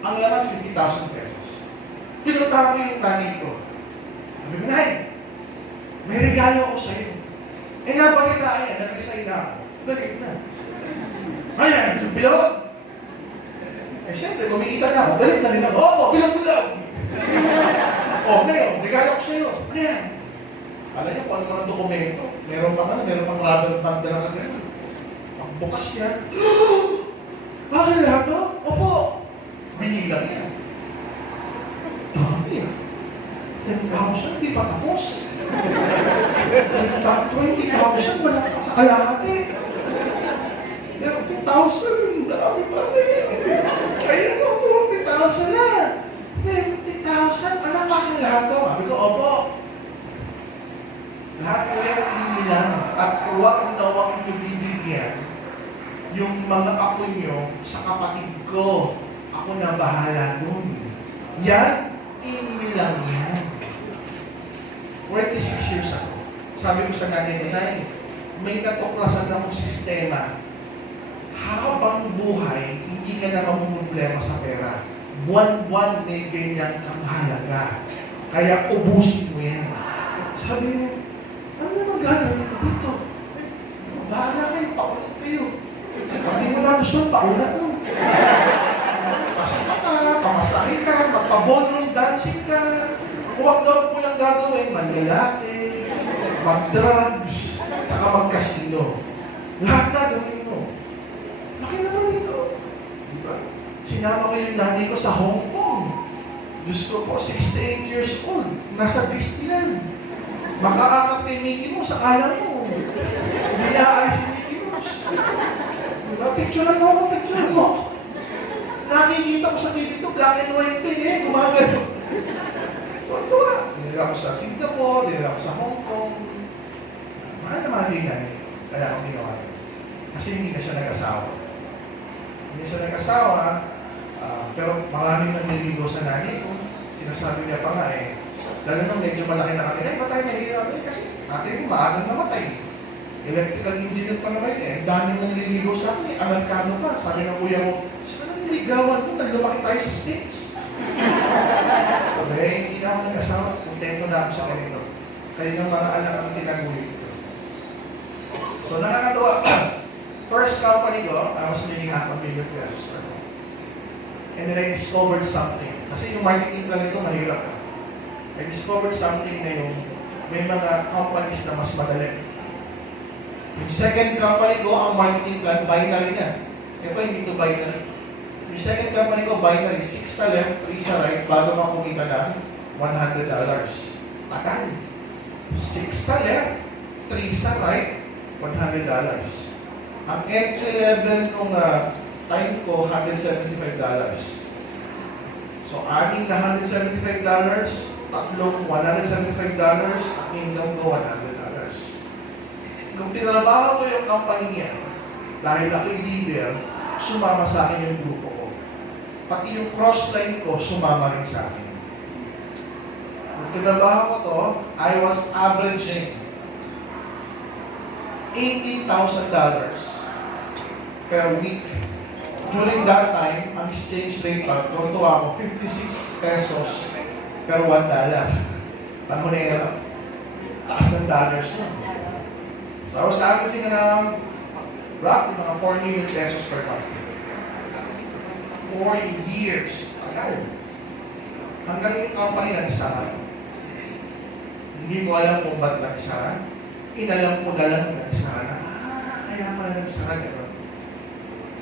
Ang laman, ₱50,000. Pinunta ko yung nanay ko. Sabi ko, Nay, may regalo ako sa'yo. Eh, nabalitaan niya, nag-resign na ako. Galit na. Ayan, bilog. Eh, siyempre, kumikita na ako. Galit na rin ako. Oo, bilog-bilog. Ngayon, regalo ko sa'yo. Ano yan? Alam niyo kung ano mga dokumento. Meron pang rubber band na nakagano. Ang bukas yan. Bakit lahat to? Opo. Binilang yan. Dami ah. 10,000, di pa tapos. 20,000, wala pa sa kalahati. 30,000, dami pa rin. Kaya na, 40,000 na. 50,000, ano ba ang lahat to? Sabi ko, opo. Lahat ko yan inilang at huwag na huwag nyo bibigyan yung mga apo nyo sa kapatid ko. Ako na bahala dun. Yan, inilang yan. 26 years ago. Sabi ko sa nanay ko, Nay, may natuklasan akong sistema. Habang buhay, hindi ka na mamumblema sa pera. Buwan-buwan may ganyan kang halaga. Kaya ubusin mo yan. Sabi niya, ano naman gagawin ko dito? Bahala kayo, paulat kayo. Hindi mo na gusto, paulat mo. Pasta ka, pamasahe ka, magpabonong, dancing ka. Huwag na mo lang gagawin, manlalaki, mag-drugs, saka mag-casino. Lahat na gawin mo. Laki naman ito. Diba? Sinama ko yung nanay ko sa Hong Kong. Diyos ko po, 68 years old. Nasa Disneyland. Makaaakap kay Mickey Mouse, akala mo. Hindi naaalis si Mickey Mouse. Diba? Picturean mo ako, picturean mo ako. Nakikita ko sa TV ito, black and white din eh, gumagano. Tuwa. Dinala ko sa Singapore, dinala ko sa Hong Kong. Mahal na mahal din nanay. Kaya ako ginawa yun. Kasi hindi na siya nag-asawa. Hindi siya nag-asawa, pero maraming nanliligo sa nanay ko. Sinasabi niya pa nga eh, lalo na medyo malaki na kami, ay, matay nahihirap eh, kasi natin yung maagang namatay. Electrical engineer pa naman eh, daming nanliligo sa akin eh, Amerikano pa. Sabi ng kuya ko, saan ang niligawan mo? Naglumaki tayo sa States. Okay, hindi na ako nag-asawa. Kontento na ako sa kanito. Kayo ng mga anak ang tinagulit ko. So, nakakatawa. First company ko, I was making ₱500,000 per month. And then I discovered something. Kasi yung marketing plan nito, mahirap ka. I discovered something na yung may mga companies na mas madali. Yung second company ko, ang marketing plan, binary na. Ito, hindi ito binary. Yung second company ko, binary, 6 sa left, 3 sa right, bago ka kumita ng $100. Tagal. 6 sa left, 3 sa right, $100. Ang entry level nung time ko, $175. So, aning na $175, tatlong $175, ang income ko $100. Nung tinrabaho ko yung company niya, dahil ako'y leader, sumama sa akin yung grupo ko. Pati yung crossline ko, sumama rin sa akin. Nung tinrabaho ko to, I was averaging $18,000 per week. During that time, ang exchange rate pa, konto ako, 56 pesos per $1. Pangunera, taas ng dollars na. So I was averaging around roughly mga ₱4 million per month. 4 years. Tagal. Hanggang yung company nagsara. Hindi ko alam kung ba't nagsara. Inalam ko na lang nagsara. Kaya pala nagsara gano'n.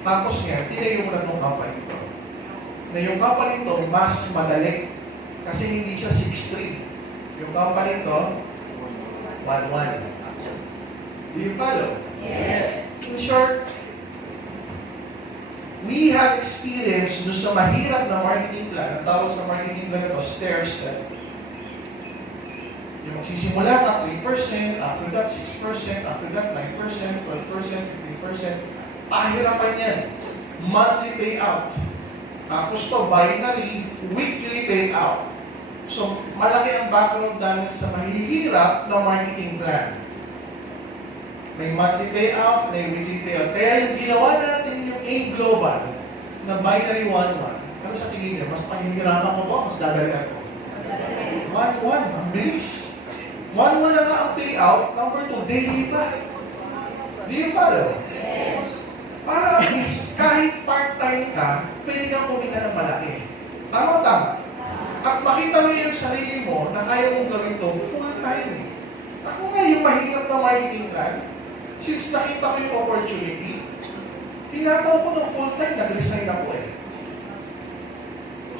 Tapos nga, tinayo mo na itong company ito. Na yung company ito, mas madali. Kasi hindi siya 6'3". Yung company ito, 1'1". Do you follow? Yes. In short, we have experience doon sa mahirap na marketing plan. Ang tawag sa marketing plan na to, stair step. Yung magsisimula ka 3%, after that 6%, after that 9%, 12%, 15%. Pahirapan yan. Monthly payout. Tapos to, binary, weekly payout. So, malaki ang background namin sa mahihirap na marketing plan. May monthly payout, may weekly payout. Kaya yung ginawa natin yung A Global na binary 1-1, ano sa tingin niyo? Mas mahihirapan ko ba? Mas dadalian ko? 1-1, ang bilis. 1-1 na nga ang payout, number 2, daily pa. Di yung pala? Yes. Para at least, kahit part-time ka, pwede kang kumita ng malaki. Tama-tama. At makita mo yung sarili mo na kaya mong gawin ito full-time. Ako nga yung mahirap na marketing plan, since nakita ko yung opportunity, hinataw ko ng full-time, nag-resign ako eh.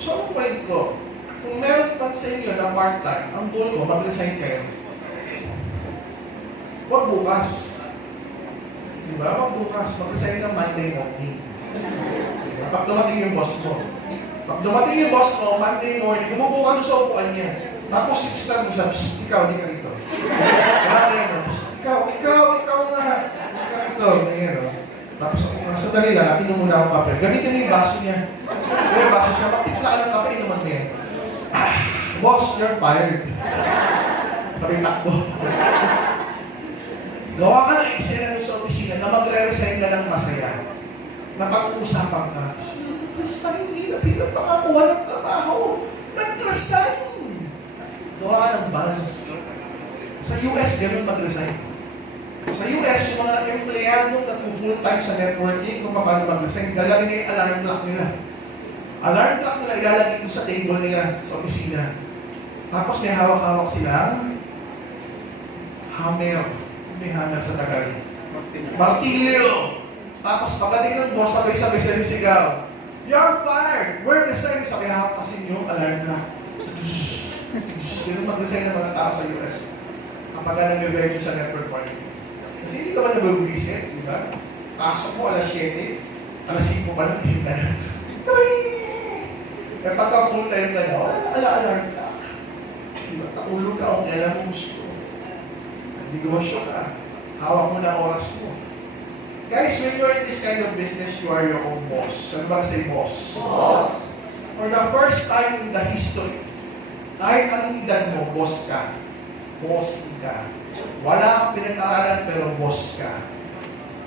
So, ang point ko, kung meron pa sa inyo na part-time, ang goal ko, mag-resign kayo. Huwag bukas. Diba? Huwag bukas. Mag-resign ka Monday morning. Diba? Pag dumating yung boss mo. Pag dumating yung boss mo, Monday morning, umupo ka doon sa upuan niya. Tapos, sister mo siya, ikaw, di ka rito. Ikaw nga. Ito, ganyan, no? Tapos, sandali lang, natin muna akong kape. Gamitin mo yung baso niya. Pero yung baso siya, magtipla ka ng kape, inuman mo yan. Boss, you're fired. Sabi takbo. Gawa ka ng eksena sa opisina na magre-resign ka ng masaya. Na pag-uusapan ka, basta hindi na pinapakakuha ng trabaho. Nag-resign. Gawa ka ng buzz. Sa US, ganun mag-resign. Sa US, yung mga empleyadong nag-full-time sa networking, kung paano mag-resign, lalagay nila yung alarm clock nila. Alarm clock nila, ilalagay ito sa table nila, sa opisina. Tapos may hawak-hawak silang hammer. May hammer sa Tagalog. Martilyo! Tapos pagdating ng boss, sabay-sabay siya yung sigaw. You're fired! We're resigning. Sabi hawak kasi yung alarm clock. Ganun mag-resign ng mga tao sa US. Kapag nag-review sa network marketing. Kasi hindi ka ba nag-visit, di ba? Pasok mo alas 7, alas 5 pa lang, isip na lang. Eh pagka full time na yun, alarm clock. Diba? Takulog ka, kung kailan mo gusto. Negosyo ka. Hawak mo na oras mo. Guys, when you're in this kind of business, you are your own boss. Ano ba say boss? Boss. For the first time in the history, kahit anong edad mo, boss ka. Boss ka. Wala kang pinag-aralan pero boss ka.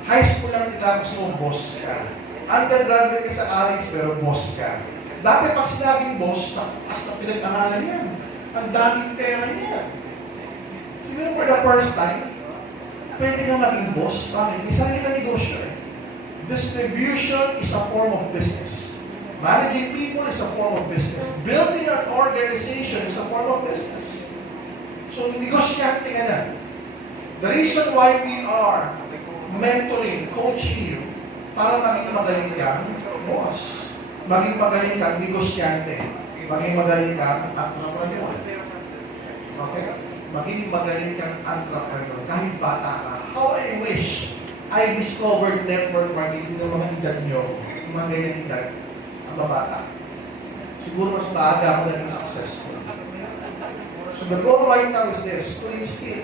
High school lang tinapos mo, boss ka. Undergraduate ka sa Alex pero boss ka. Dati pag sinabing boss, taas na pinag-aralan yan. Ang daming pera niya. Sino for the first time, pwede nga maging boss. Bakit? May sarili ka negosyo eh. Distribution is a form of business. Managing people is a form of business. Building an organization is a form of business. So, negosyante ka na. The reason why we are mentoring, coaching you, para maging magaling kang boss. Maging magaling kang negosyante. Maging magaling kang entrepreneur. Okay? Maging magaling kang entrepreneur. Kahit bata ka. How I wish I discovered network marketing ng mga edad nyo. Yung mga ganyan edad. Ang babata. Siguro mas maaga ako naging successful. So the goal right now is this, to instill.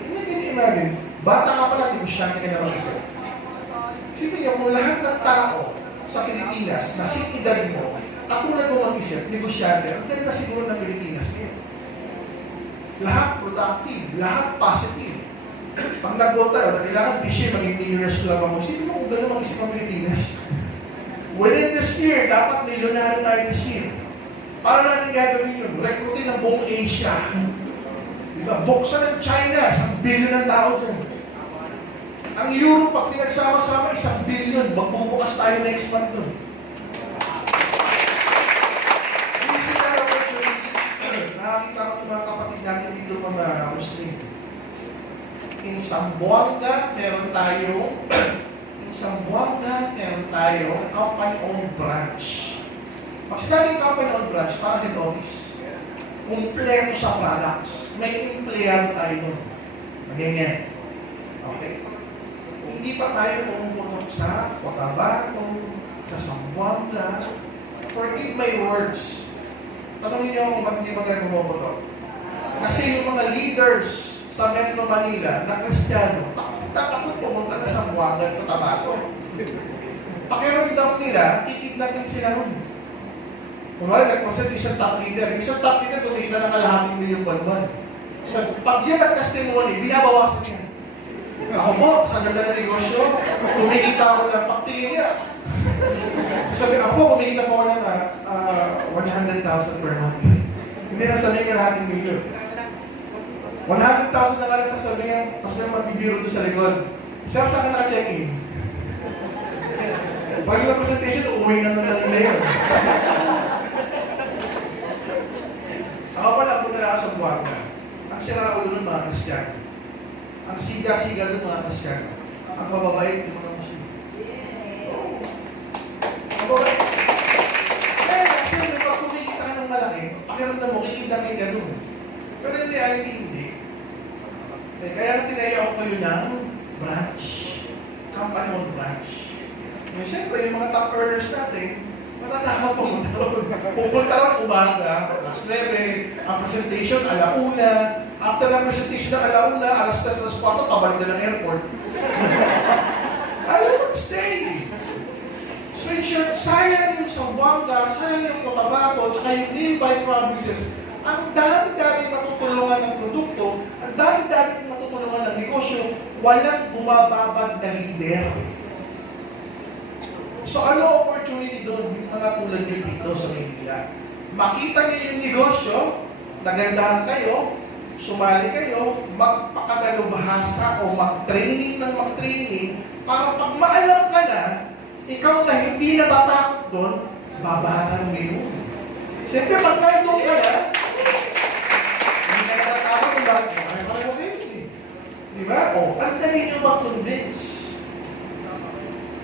Imagine, bata ka pala, negosyante ka na mag-isip. Isipin niyo, kung lahat ng tao sa Pilipinas, na edad mo, katulad mo mag-isip, negosyante, ang ganda siguro ng Pilipinas ngayon. Lahat productive, lahat positive. Pag nag-grow tayo, na kailangan this year, maging millionaires club ako. Isipin mo kung gano'n mag-isip ang Pilipinas. Within this year, dapat milyonaryo tayo this year. Para natin gagawin yun, recruitin ng buong Asia. Diba? Buksan ng China, 1 billion ng tao dyan. Ang Europe, pag pinagsama-sama, 1 billion. Magbubukas tayo next month dun. Nakakita ko ng mga kapatid natin dito, mga Muslim. In Zamboanga, meron tayong company-owned branch. Pag sinabing company-owned branch, parang head office. Kumpleto sa products. May empleyado tayo nun. Ganyan. Okay? hindi pa tayo pumupunok sa Cotabato, sa Zamboanga. Forgive my words. Tanungin niyo kung ba't hindi pa tayo pumupunok. Kasi yung mga leaders sa Metro Manila na Kristiyano, takot pumunta na sa Zamboanga at Cotabato. Pakiramdam nila, ikidnapin sila ron. Kumari, nag-present isang top leader. Isang top leader, kumita ng kalahating milyong buwan-buwan. So, pag yan nag-testimony, binabawasan niya. Ako po, sa ganda na negosyo, kumikita ako ng pagtingin niya. Sabi, ako po, kumikita po ako ng 100,000 per month. Hindi na sabi niya kalahating milyon. 100,000 na lang sasabi niya, mas may magbibiro doon sa likod. Siya, saan ka naka-check-in? Pag sa presentation, uuwi na nila yun. Ako pala, punta na ako sa Buanga. Ang sira ulo ng mga Kristiyano. Ang siga-siga ng mga Kristiyano. Ang mababait ng mga Muslim. Mababait. Eh, kasi pag kumikita ka ng malaki, pakiramdam mo, kikidnamin ka doon. Pero in reality, hindi. Kaya na tinaya ko kayo ng branch. Company-owned branch. Yung siyempre, yung mga top earners natin, matatakot pumunta ron. Pupunta ron umaga, alas 9, ang presentation, alauna. After ng presentation ng alauna, alas 3, alas 4, pabalik na ng airport. Ayaw mag-stay. So in short, sayang yung Zamboanga, sayang yung Cotabato, tsaka yung nearby provinces. Ang dami-dami matutulungan ng produkto, ang dami-dami matutulungan ng negosyo, walang bumababad na leader. So ano opportunity doon, yung mga tulad nyo dito sa Maynila? Makita nyo yung negosyo, nagandahan kayo, sumali kayo, magpakadalubhasa o mag-training ng mag-training, para pag maalam ka na, ikaw na hindi natatakot doon, babaran mo yun. Siyempre, pag nandun ka na, hindi ka natatakot kung bakit mo. Ay, parang mo kayo eh. Di ba? O, ang dali nyo mag-convince.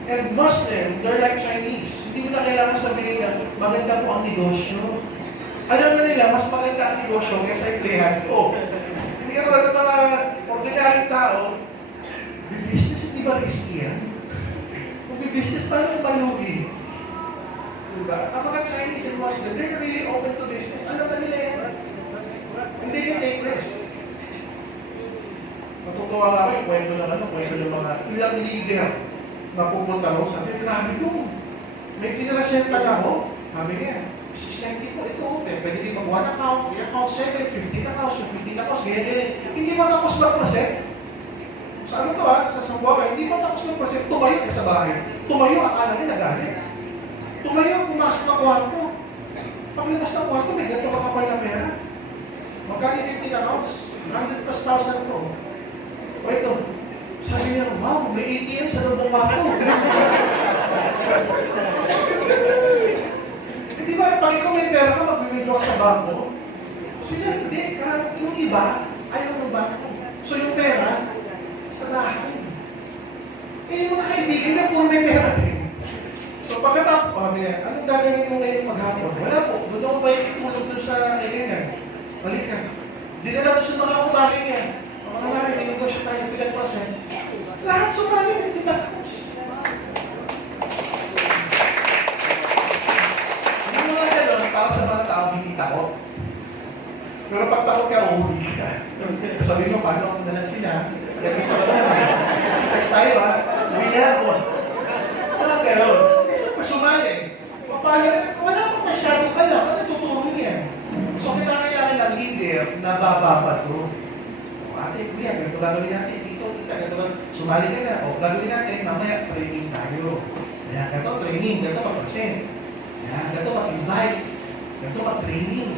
And Muslim, they're like Chinese. Hindi mo na kailangan sabihin na maganda po ang negosyo. Alam na nila, mas maganda ang negosyo kaysa iklehan ko. Hindi ka tulad ng mga ordinaryong tao, business, hindi ba risky yan? Kung business, paano malugi? Diba? Ang mga Chinese and Muslim, they're really open to business. Alam na nila yan. Hindi yung take risk. Natutuwa nga ako yung kwento ng mga ilang leader na pupunta ro, sabi, grabe ito. May pinarasenta na ako. Sabi niya, 690 po ito. Pwede din mag 1 account, 3 account, 7, 15 accounts, 15 accounts, ganyan. Hindi pa tapos mag-present. Sa ano to sa Zamboanga, hindi pa tapos mag-present. Tumayo ka sa bahay. Tumayo, akala niya nagalit. Tumayo, pumasok na kwarto. Paglabas ng kwarto, may ganito kakapal na pera. Magkano 15 accounts? 100,000 to. O ito, sabi niya, wow, may ATM sa loob ng kwarto. Hindi ba, pag ikaw may pera ka, mag-withdraw ka sa bangko? Sila, hindi. Yung iba, ayaw ng bangko. So yung pera, sa bahay. Eh, yung mga kaibigan na puro may pera din. So pagkatapos, sabi niya, anong gagawin mo ngayon maghapon? Wala po. Doon ako ba yung itulog doon sa kaibigan? Balik ka. Di na lang sa mga kumari niya. Mga kumari, may negosyo tayo, pinag-present. Lahat sumali ng tinapos. Hindi mo nga gano'n, para sa mga tao hindi takot. Pero pag takot ka, uuwi ka. Sabi mo, paano ako nalang sila? Nagkita ka naman. Stress tayo ha. Uwi na ako. Mga gano'n. Kasi pag sumali, wala akong masyado ka lang. Ano tuturo niya? So, kailangan ng leader na bababa doon. Ate, kuya, ganito gagawin natin. Sumali ka na, o gagawin natin, mamaya training tayo. Kaya ganito training, ganito mag-present. Kaya ganito mag-invite, ganito mag-training.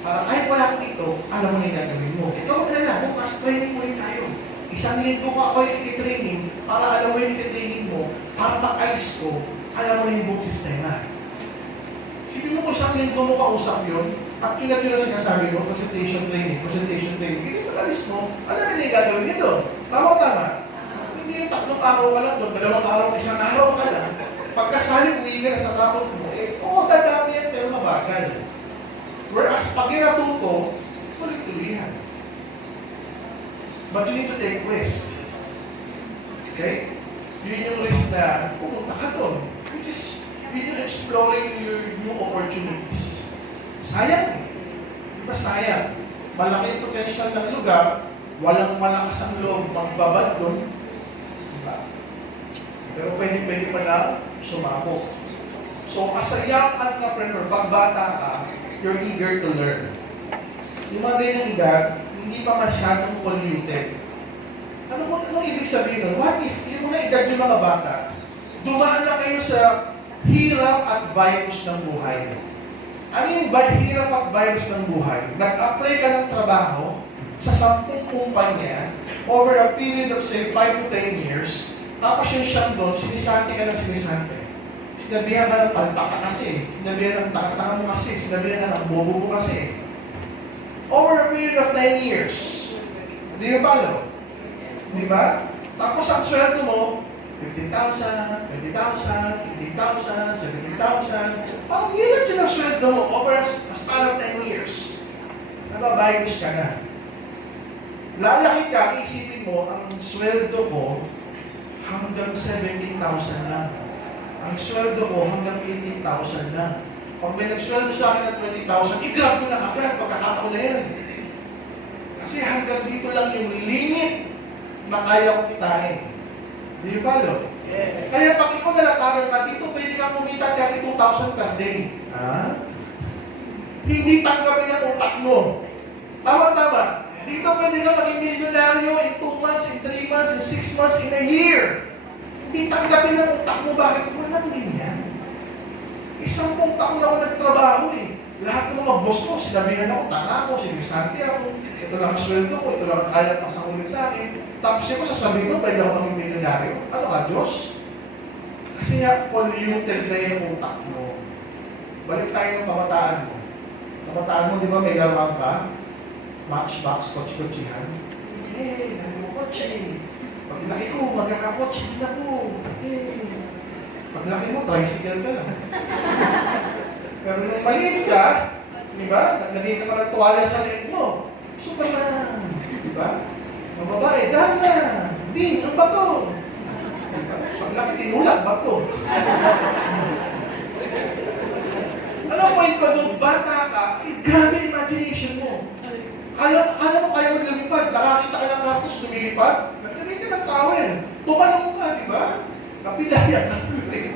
Para kahit wala ko dito, alam mo na yung gagawin mo. Ikaw na, bukas training ulit tayo. Isang linggo ko ako yung iti-training, para alam mo yung iti-training mo, para pag-alis ko, alam mo na yung buong sistema. Sige mo kung isang linggo mo kausap yun, at yun na sinasabi mo, presentation training. Hindi pag-alis mo, alam mo na yung gagawin niya doon. Tama. Hindi yung 3 araw ka lang doon, 2 araw, 1 araw ka lang. Pagkasali, uwi ka na sa kapot mo, dadami yan, pero mabagal. Whereas, pag natuto, tuloy-tuloy yan. But you need to take risk. Okay? yun yung risk na pumunta ka doon. Which is, yun yung exploring your new opportunities. Sayang eh. Di ba sayang? Malaki yung potential ng lugar, walang malakas ang loob magbabad doon. Diba? Pero pwede pala sumako. So, as a young entrepreneur, pag bata ka, you're eager to learn. Yung mga ganyang edad, hindi pa masyadong polluted. Anong ibig sabihin nun? What if, yung mga edad yung mga bata, dumaan na kayo sa hirap at virus ng buhay. Ano yung hirap at virus ng buhay? Nag-apply ka ng trabaho sa 10 kumpanya over a period of say 5 to 10 years, tapos yung siyang doon, sinisante ka ng sinisante. Sinabihan ka ng palpak ka kasi, sinabihan ng tanga-tanga mo kasi, sinabihan ka ng bobo mo kasi. Over a period of 9 years. Do you follow? Di ba? Tapos ang sweldo mo, 15,000, 20,000, 18,000, 17,000. Parang hirap yun ang sweldo mo over a span of 10 years. Nababayos ka na. Lalaki ka, isipin mo, ang sweldo ko hanggang 17,000 lang. Ang sweldo ko hanggang 18,000 lang. Pag may nagsweldo sa akin ng 20,000, i-grab ko na agad, pagkakataon na yan. Kasi hanggang dito lang yung limit na kaya kong kitain. Do you follow? Yes. Kaya pag ikaw nalatagan ka, dito pwede kang kumita 32,000 per day. Ha? Hindi tanggapin ang utak mo. Tama-tama. Dito pwede ka maging milyonaryo in 2 months, in 3 months, in 6 months, in a year. Hindi tanggapin ang utak mo. Bakit? Walang ganyan. 10 taon na ako nagtrabaho eh. Lahat ng mga boss ko, sinabihan ako, tanga ako, sinisante ako, ito lang ang sweldo ko, ito lang ang kaya pasangulin sa akin. Tapos yung sasabihin mo, pwede ako maging milyonaryo. Ano ka, Diyos? Kasi nga, polluted na yung utak mo. Balik tayo ng kabataan mo. Kabataan mo, di ba may laruan ka? Matchbox, kotse-kotsihan. Eh, nandun mo kotse. Pag laki ko, magkakakotse din ako. Eh. Pag laki mo, tricycle ka lang. Pero nung maliit ka, di ba? Naglagay ka pa ng tuwalya sa leeg mo. Superman. Di ba? Mga babae, dahan na. Ding, ang bato. Diba? Pag laki, tinulak, bato. Ano ang point ko doon? Bata ka, grabe imagination mo. Kala mo kaya maglumipad, nakakita ka ng kartos, lumilipad, naglagay ka ng towel. Tumalong ka, di ba? Kapilaya ka tuloy.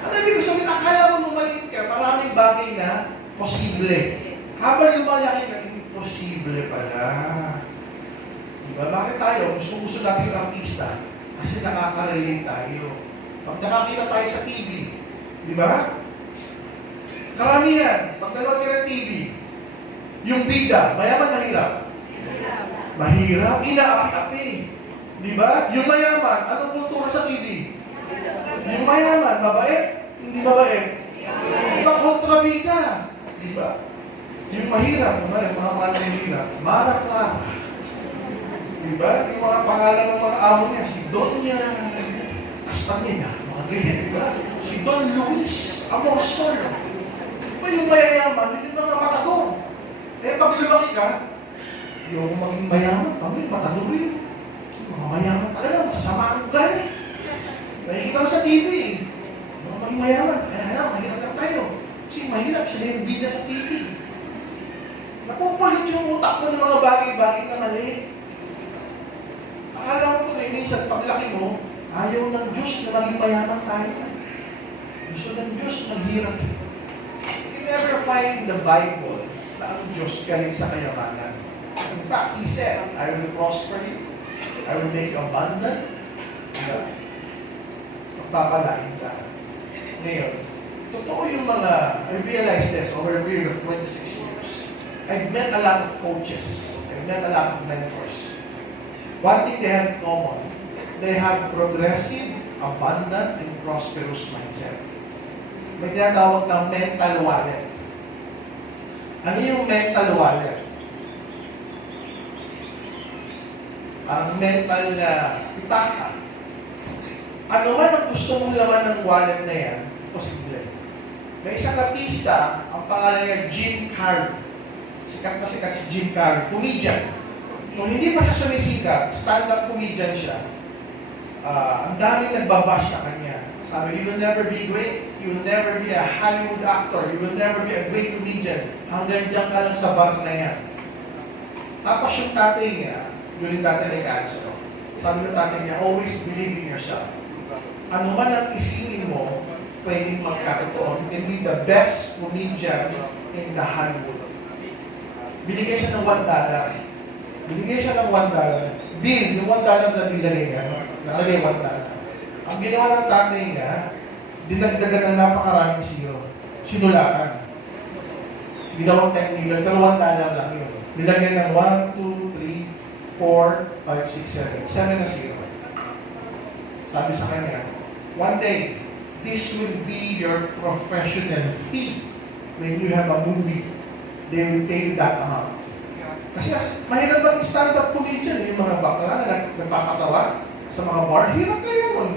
Ano ibig sabihin, akala mo nung maliit ka, maraming bagay na posible. Habang lumalaki ka, imposible pala. Diba? Bakit tayo? Gusto natin yung artista. Kasi nakaka-relate tayo. Pag nakakita tayo sa TV, di ba? Karamihan, pag nanood ka ng TV, yung bida, mayaman, mahirap? Mahirap, inaapi-api. Di ba? Yung mayaman, anong kultura sa TV? Yung mayaman, mabait? Hindi mabait? Iba kontrabida. Di ba? Yung mahirap, mga mahal ng mahirap, Mara-Clara. Di ba? Yung mga pangalan ng mga amo niya, si Donya Castaneda, mga ganyan, di ba? Si Don Luis Amorsol. Di ba yung mayayaman, yung mga matador. Eh, pag lumaki ka, yung maging mayaman, kami, matador yun. Mga mayaman talaga, masasama ang ugali. Nakikita mo sa TV, yung maging mayaman, kaya mahirap lang tayo. Kasi mahirap, sila yung bida sa TV. Napupulit yung utak mo ng mga bagay-bagay na mali. Akala mo ito, minsan paglaki mo, ayaw ng Diyos na maging mayaman tayo. Gusto ng Diyos maghirap. You never find in the Bible na ang Diyos galing sa kayamanan. In fact, He said, I will prosper you. I will make you abundant. Diba? Magpapalain ka. Ngayon, totoo yung mga, I realized this over a period of 26 years. I've met a lot of coaches. I've met a lot of mentors. One thing they have in common, they have progressive, abundant, and prosperous mindset. May tinatawag na mental wallet. Ano yung mental wallet? Ang mental na itaka. Ano man ang gusto mong laman ng wallet na yan, posible. May isang artista, ang pangalan niya Jim Carrey. Sikat na sikat si Jim Carrey, comedian. Kung hindi pa siya sumisikat, stand-up comedian siya. ang daming nagbabash sa kanya. Sabi, you will never be great, you will never be a Hollywood actor, you will never be a great comedian, hanggang dyan ka lang sa bar na yan. Tapos yung tatay niya, during tatay may cancer, sabi ng tatay niya, always believe in yourself. Ano man ang isipin mo, pwedeng magkakataon. You can be the best comedian in the Hollywood. Binigay siya ng $1. Binigay siya ng $1. Bill, yung $1 na binigay niya, nakalagay $1. Ang ginawa ng tatay niya, dinagdagan ng napakaraming zero. Sinulatan. Ginawang 10 million, pero $1 lang yun. Nilagyan ng 1, 2, 3, 4, 5, 6, 7. 7 na zero. Sabi sa kanya, one day, this will be your professional fee. When you have a movie, they will pay you that amount. Kasi mahirap bang stand-up comedian, yung mga bakla na nagpapatawa sa mga bar, hirap na yun.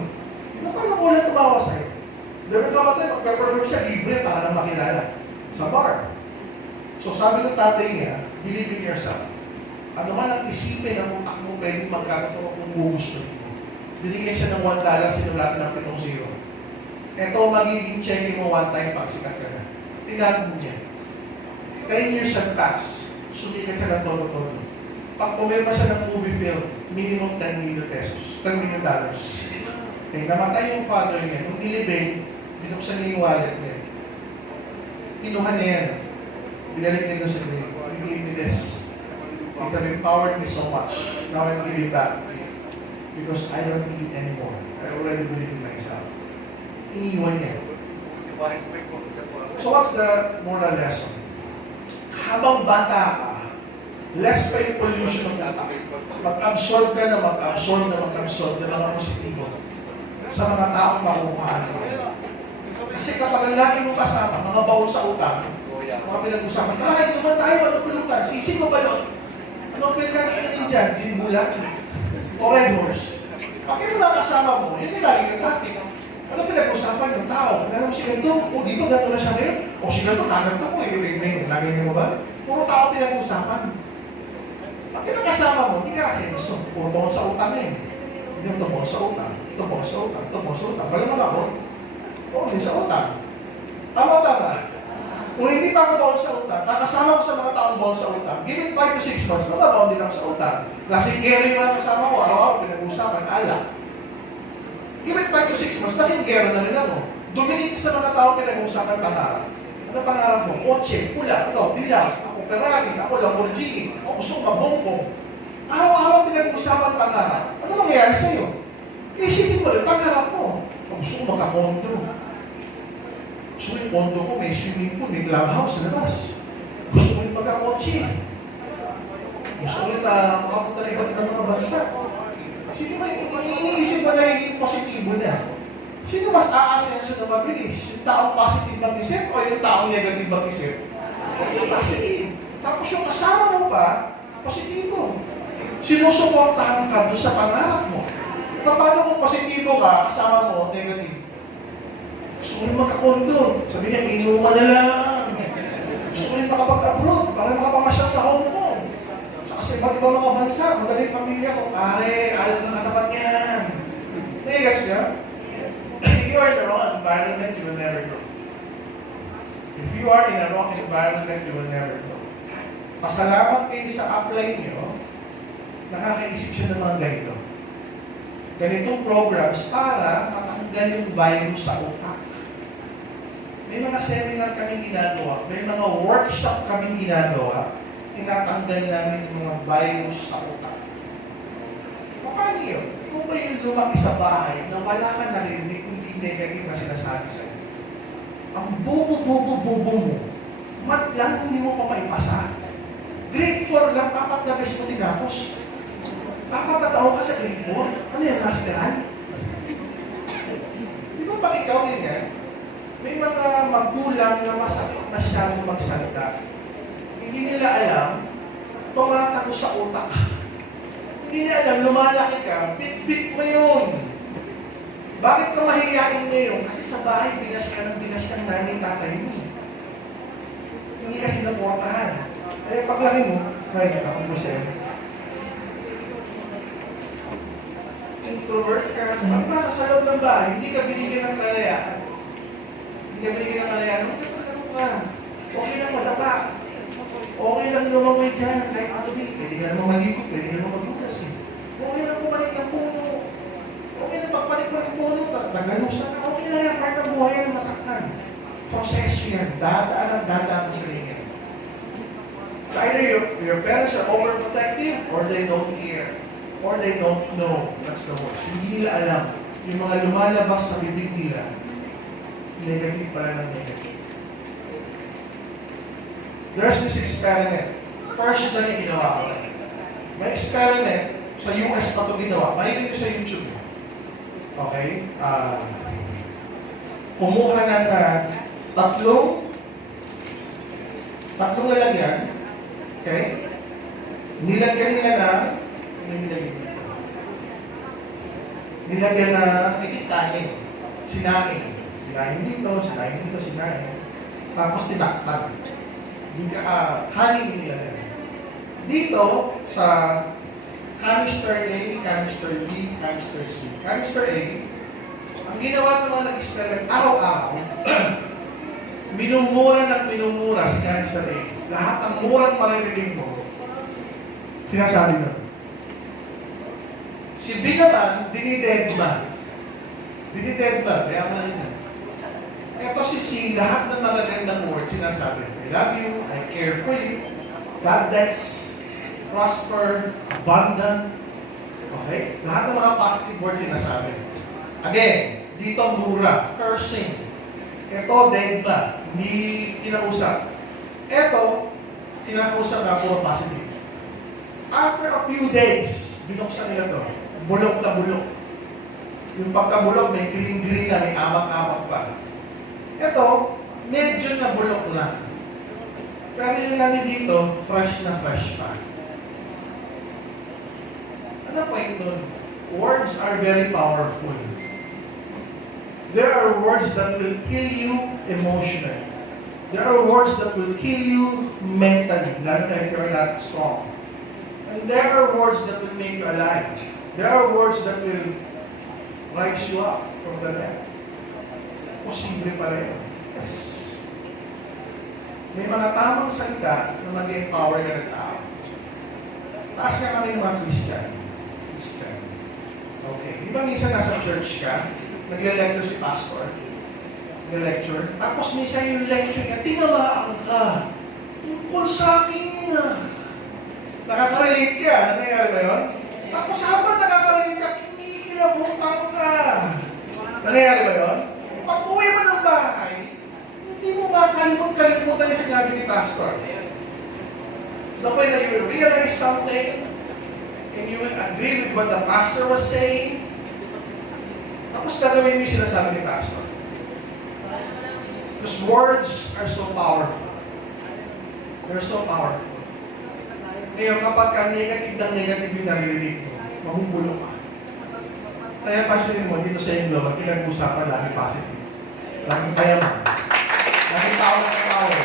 Hirap ka lang wala tumawa sa'yo. Dahil nagkamatay, magpe-perform siya libre para lang makilala sa bar. So sabi ng tatay niya, believe in yourself. Ano man ang isipin ng utak mo, pwedeng magkakataon kung gugustuhin mo. Binigyan siya ng $1, sinulatan ng 7 0. Ito magiging check mo one time pag sikat ka na. Tinago niya. 10 years had passed. Sumikat siya ng todo-todo. Pag pumirma siya ng movie film, minimum $10 million. $10 million. Okay, namatay yung father niya. Nung nilibing, binuksan niya yung wallet niya. Kinuha niya yan. Binalik niya doon sa grave. You gave me this. It have empowered me so much. Now I'm giving back to you. Because I don't need it anymore. I already believe in myself. Iniwan niya. So what's the moral lesson? Habang bata ka, less pa yung pollution ng utak. Mag-absorb ka na mag-absorb ng mga positibo sa mga taong makukuhaan mo. Kasi kapag ang lagi mo kasama, mga baon sa utak, mga pinag-usapan, tara, naman tayo, magpulutan, sisig mo ba yun? Ano ang pinag-ananin dyan? Gin bulat? O red horse? Pag yun ang kasama mo, yun yung lagi yung topic. Ano pinag-usapan yung tao? Kaya mo si ganito, o di ba ganito na siya ngayon? O si ganito, naganto ko, lagi niyo mo ba? Puro tao pinag-usapan. Pag yun ang kasama mo, hindi ka kasi gusto. Puro baon sa utang na yun. Hindi ito baon sa utang, ito baon sa utang, ito baon sa utang. Balaman ako, o hindi sa utang. Tama ba? Kung hindi pa ako baon sa utang, kakasama ko sa mga taong baon sa utang, give it 5 to 6 months, mababaon din ako sa utang. Lasing gero yung mga kasama ko, araw-araw pinag-usapan, alak. Give it 5 to 6 months, lasing gero na rin ako. Duminig sa mga taong pinag-usapan pangarap. Ano pangarap mo? Kotse, pula, ikaw, dilaw, ako Ferrari, ako Lamborghini, ako gusto ko mag-Hong Kong. Araw-araw pinag-usapan pangarap. Ano mangyayari sa'yo? Isipin mo rin, pangarap mo. Ako gusto ko magka-condo. Gusto ko yung condo ko, may swimming pool, may clubhouse sa labas. Gusto ko yung magkakotse. Gusto ko yung makapunta na iba't ibang mga bansa. Sino ba, iniisip mo na yung positibo na? Sino mas aasenso na mabilis? Yung taong positive mag-isip o yung taong negative mag-isip? Yung positive. Tapos yung kasama mo pa, positibo. Sinusuportahan ka doon sa pangarap mo. Paano kung positibo ka, kasama mo, negative? Gusto ko rin magkakondo. Sabi niya, inuman na lang. Gusto ko rin makapag-abroad para makapamasyal sa Hong Kong. Sa iba't ibang mga bansa, madaling pamilya ko. Pare, alam na katapat yan. Guys, yeah? If you are in the wrong environment, you will never grow. If you are in a wrong environment, you will never grow. Pasalamat kayo sa upline nyo, nakakaisip siya ng mga ganito. Ganitong programs para matanggal yung virus sa utak. May mga seminar kami ginagawa, may mga workshop kami ginagawa, tinatanggal namin yung mga virus sa utak. Paano yun? Kung ba yung lumaki sa bahay na wala ka narinig kundi negative na sinasabi sa'yo? Ang bobo-bobo-bobo mo, mat lang hindi mo pa maipasa. Grade 4 lang, 4 na beses mo tinapos. 4 na taon ka sa grade 4? Ano yan, masteran? Di ba pag ikaw ganyan? May mga magulang na masakit masyado magsalita. Hindi nila alam, tumatago sa utak. Hindi nila alam, lumalaki ka, bit-bit mo yun. Bakit ka mahihain ngayon? Kasi sa bahay, binas ka ng nanay tatay mo. Hindi kasi naportahan. Eh, paglaki mo, ay, ako po siya. introvert ka, magpasa sa loob ng bahay, hindi ka binigyan ng kalayaan. Hindi ka binigyan ng kalayaan, magkakaroon ka. Okay lang madapa. Okay lang lumamoy dyan, kahit ano pwede ka naman maligo, pwede ka naman magbukas eh. Okay lang bumalik ng puno. Okay lang pagpanik mo ng puno, nagalusan ka, okay lang yan, part ng buhay yan, masaktan. Proseso yan, dadaan ka sa rin yan. So either your parents are overprotective, or they don't care, or they don't know. That's the worst. Hindi nila alam. Yung mga lumalabas sa bibig nila, negative pala ng negative. There's this experiment. First na yung ginawa ko. May experiment, sa US pa ito ginawa. Mahilig nyo sa YouTube. Okay? Kumuha ng tatlong lalagyan. Okay? Nilagyan nila na, ano nilagyan dito? Nilagyan na, kanin. Sinain. Sinain dito, sinain dito, sinain. Tapos tinaktan. Kanin nilagyan. Dito, sa canister A, canister B, canister C. Canister A, ang ginawa ng mga nag-experiment, araw-araw, minumura si canister A. Lahat ng murang maririnig mo, sinasabi na. Si B naman, dinidedma. Kaya mo na rin yan. Ito si C, lahat ng magagandang words sinasabi. I love you, I care for you, God bless, prosper, abundant. Okay? Lahat ng mga positive words sinasabi. Again, dito mura, cursing. Ito, dedma, hindi kinausap. Ito, kinakausap na puro positive. After a few days, binuksan nila to. Bulok na bulok. Yung pagkabulok, may green-green na, may amak-amak pa. Ito, medyo na bulok lang. Pero yung lani dito, fresh na fresh pa. Ano point nun? Words are very powerful. There are words that will kill you emotionally. There are words that will kill you mentally, lalo na if you're not strong. And there are words that will make you alive. There are words that will rise you up from the dead. Posible pala yun. Yes. May mga tamang salita na mag-empower ka ng tao. Taas nga kami ng mga Christian. Okay. Di ba minsan nasa church ka, nagle-lecture si pastor? Lecture. Tapos minsan yung lecture niya, tinamaan ka. Tungkol sa akin yun ah. Nakaka-relate ka. Ano nangyari ba yun? Tapos habang nakaka-relate ka, kinikilabutan ka. Nangyari ba yun? Pag uwi mo ng bahay, hindi mo makalimutan yung sinabi ni pastor. The way that you will realize something, and you will agree with what the pastor was saying, tapos gagawin mo yung sinasabi ni pastor. Because words are so powerful. They're so powerful. Ngayon, kapag ka negative ng negative yung naririnig mo, mahubulo ka. Kaya pansinin mo, dito sa inyo, ang pinag-usapan lagi positive. Laging payaman. Laging power ng power.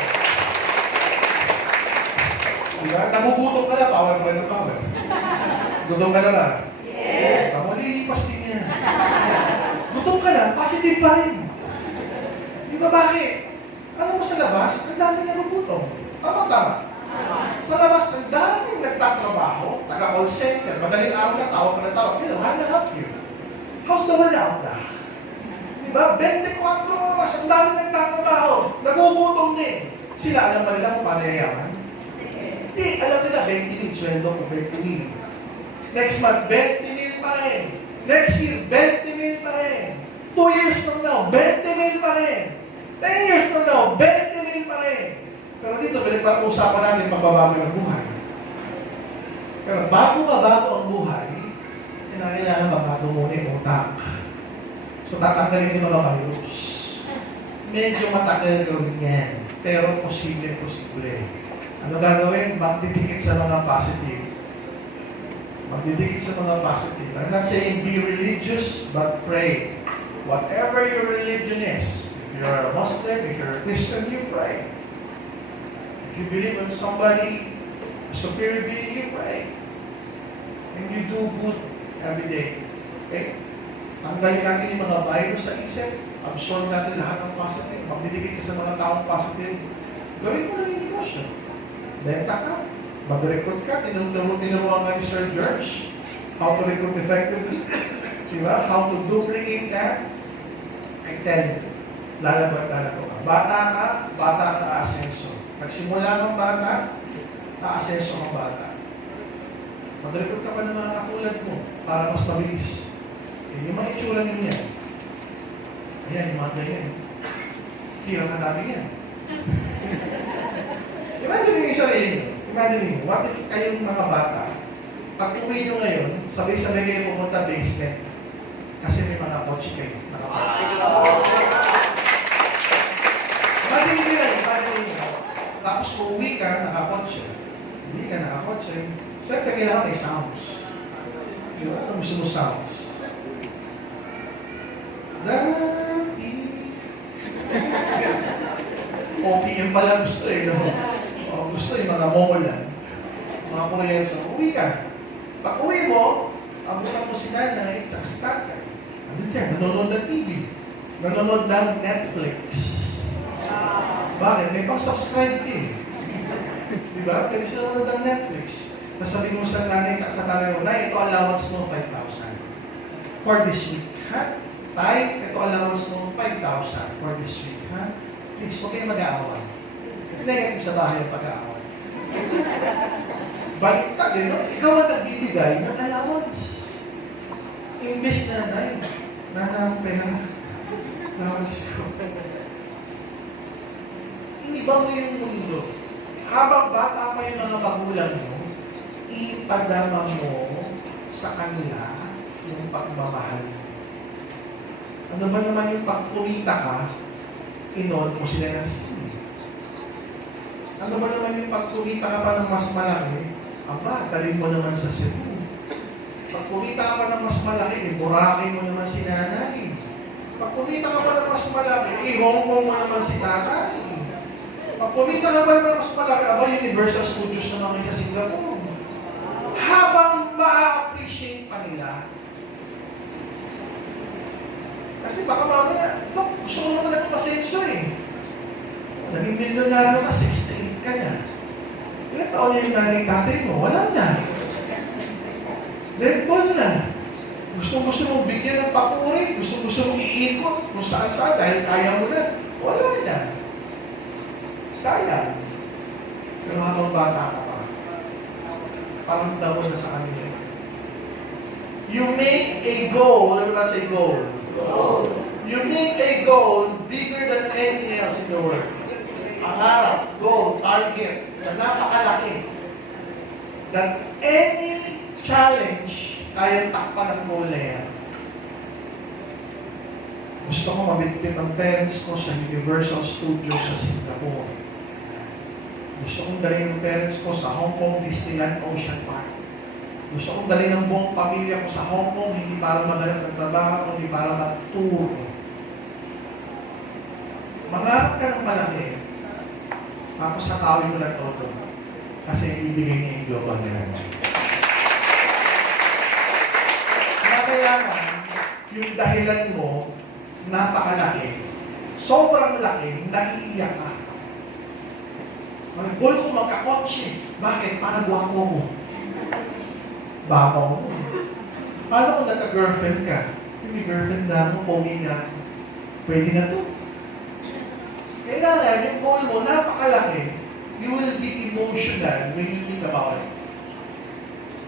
Diba? Nagugutom ka na, power pa rin ng power. Gutom ka na ba? Yes. Ako, lilipas din yan. Gutom ka na, positive pa rin. Di ba bakit? Alam mo sa labas, ang dami nagugutom. Tama. Sa labas, ang daming nagtatrabaho, naka-call center, madaling araw na tawag ka na tawag. Hello, how can I help you? How's the weather out there? Diba? 24 oras, ang daming nagtatrabaho, nagugutom din. Sila, alam ba nila kung paano yayaman? Hindi, alam nila, 20 mil, sweldo ko, 20 mil. Next month, 20 mil pa rin. Next year, 20 mil pa rin. 2 years from now, 20 mil pa rin. 10 years from now, 20 mil pa rin. Pero dito, pinag-uusapan natin pagbabago ng buhay. Pero bago mabago ang buhay, kailangan mabago muna yung utak. So, tatanggalin yung mga virus. Medyo matagal gawin yan. Pero posible. Ano gagawin? Magdidikit sa mga positive. I'm not saying be religious, but pray. Whatever your religion is, if you're a Muslim, if you're a Christian, you pray. If you believe in somebody, a superior being, you pray. And you do good every day. Okay? Tanggalin natin yung mga virus sa isip. Absorb natin lahat ng positive. Magdidikit ka sa mga taong positive. Gawin mo lang yung negosyo. Benta ka. Mag-recruit ka. Tinuruan ka ni Sir George how to recruit effectively. Diba? How to duplicate that. I tell you, lalago ka. Bata ka asenso. Nagsimula kang bata, aasenso kang bata. Mag-recruit ka pa ng mga katulad mo para mas mabilis. Yung mga itsura nyo yan. Ayan, yung mga ganyan. Hirang ka namin yan. Imagine yung sarili nyo. Imagine nyo, what if kayong mga bata, pag uwi nyo ngayon, sabay-sabay kayo pumunta basement. Kasi may mga kotse kayo. Imagine nyo lang, imagine nyo. Tapos uuwi ka, nakakotse. Uwi ka, nakakotse. Siyempre, kailangan may sounds. Diba? Ano gusto mo sounds? Dati. OPM pala gusto eh, no? O, gusto yung mga momolan. Mga Koreans, uwi ka. Pag uwi mo, abutan mo si nanay, tsaka si tatay. Ano dyan? Nanonood ng TV. Nanonood ng Netflix. Bakit? May pang-subscribe ka eh. Diba? Pwede siya nanonood ng Netflix. Nasabi mo sa nanay, tsaka sa tatay mo, Nay, ito allowance mo 5,000 for this week. Ha? Tay, ito allowance mo 5,000 for this week. Ha? Please, huwag kayo mag-aaway. Negative sa bahay ang pag-aaway. Baliktad eh, no? Ikaw ang nagbibigay ng allowance. Imbes na, Nay, nanang pera. Allowance ko. Iniba mo yung mundo. Habang bata pa yung mga magulang mo, ipadama mo sa kanila yung pagmamahal. Ano ba naman yung pagkumita ka, inon mo sila ng sili. Ano ba naman yung pagkumita ka pa ng mas malaki, aba, dalhin mo naman sa Cebu. Pagkumita ka pa ng mas malaki, Boracay mo naman si nanay. Pagkumita ka pa ng mas malaki, Hong Kong mo naman si tatay. Pagkumita ka pa ng mas malaki, aba, Universal Studios naman kayo sa Singapore. Habang ma-appreciate pa nila. Kasi baka mamaya, Dok, gusto ko naman nagpasenso eh. Naging milyonaryo ka, 68 ka na. Ilang taon na yung nanay tatay mo? Wala na. Red Bull na. Gusto mong bigyan ng papuri. Gusto mong iikot kung saan dahil kaya mo na. Wala na. Sayang. Pero habang bata ka pa, parang daw na sa kanila. You make a goal. Ano ba say goal? You make a goal bigger than anything else in the world. Pangarap, goal, target, na napakalaki. That any challenge kaya takpan ng goal na yan. Gusto ko mabitbit ang parents ko sa Universal Studios sa Singapore. Gusto kong dalhin yung parents ko sa Hong Kong Disneyland Ocean Park. Gusto kong dalhin ang buong pamilya ko sa Hong Kong, hindi para maghanap ng trabaho, hindi para mag-tour. Mangarap ka ng malaki, tapos sakawin mo na todo. Kasi ibibigay niya yung global na yan. Kaya kailangan, yung dahilan mo, napakalaki, sobrang laki, naiiyak ka. Ang goal ko magkakotse. Bakit? Para guwapo mo. Babaw mo. Paano kung nagka-girlfriend ka? May girlfriend na ako, pogi na ako. Pwede na to. Kailangan, yung goal mo, napakalaki. You will be emotional when you think about it.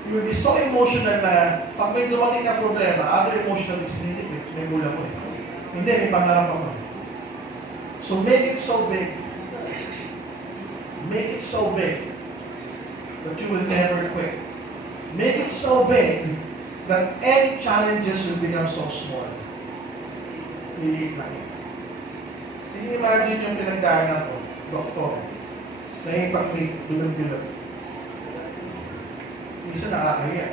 You will be so emotional na pag may dumating na problema, other emotional things, hindi, may gulang ko eh. Hindi, may pangarap ako. So make it so big. Make it so big that you will never quit. Make it so big that any challenges will become so small. Liliit lang yun. Imagine yung pinagdaanan ko, doktor, nahipag-meet, bilog-bilog. Isa nakakahiya.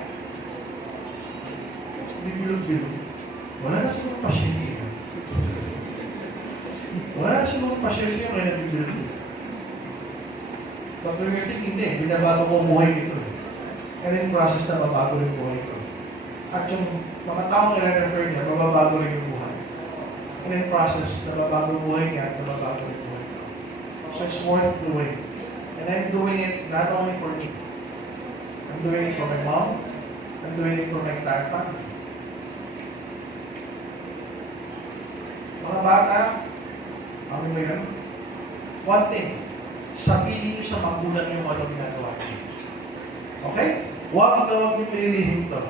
Hindi bilog-bilog. Wala na siguro pasyente yun. Wala na siguro pasyente yun kaya nagbilog-bilog. Pag-rewarding, hindi. Binabago ko ang buhay nito. And in process na mabago yung buhay ko. At yung mga taong nire-refer niya, mababago rin yung buhay. And in process, nababago yung buhay niya at nababago yung buhay ko. So it's worth doing. And I'm doing it not only for me. I'm doing it for my mom. I'm doing it for my entire family. Mga bata, ano mo yan? One thing, sabihin niyo sa magulang niyo ano ginagawa niyo. Okay? Huwag niyo ililihim to.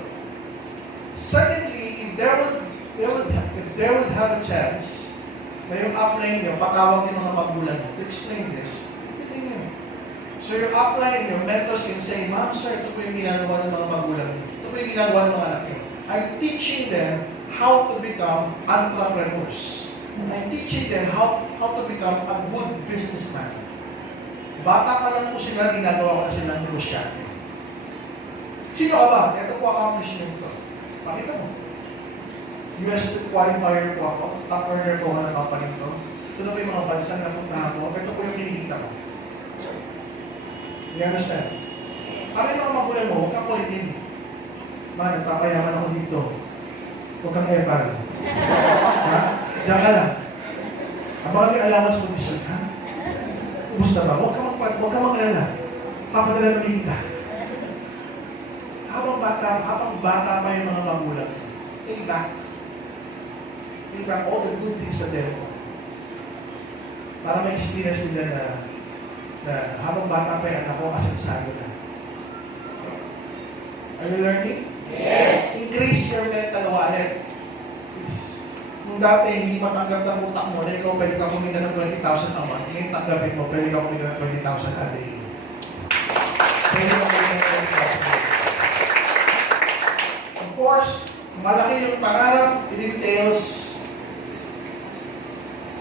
Secondly, if there would have a chance na yung upline niyo, patawag yung mga magulang niyo to explain this, pitin niyo. So your upline, your mentors can say, Ma'am, sir, ito po yung ginagawa ng mga magulang niyo. Ito po yung ginagawa ng mga anak niyo. I'm teaching them how to become entrepreneurs. I'm teaching them how to become a good businessman. Bata pa lang po sila, ginagawa ko na silang negosyante. Sino ka ba? Ito po accomplishment ko. Pakita mo. US qualifier po ako. Top earner po ako ng company ko. Ito na po yung mga bansa na puntahan ko. Ito po yung kinikita ko. You understand? Ano yung mga magulang mo? Huwag kang kulitin. Man, nagpapayaman ako dito. Huwag kang epal. Ha? Diyan ka lang. Abang may allowance mo dito, ha? Kumusta ba? Huwag ka mag-alala. Papadala mo kita. Habang bata pa yung mga magulang, take back all the good things that they've done. Para ma-experience nila na habang bata pa yung anak ko, asensado na. Are you learning? Yes. Increase your mental wallet. Please. Kung dati hindi matanggap ng utak mo na ikaw pwede ka kumita ng 20,000 a month, ngayon tanggapin mo, pwede ka kumita ng 20,000 a day. Pwede ka kumita ng 20,000 a day. Of course, malaki yung pangarap, it entails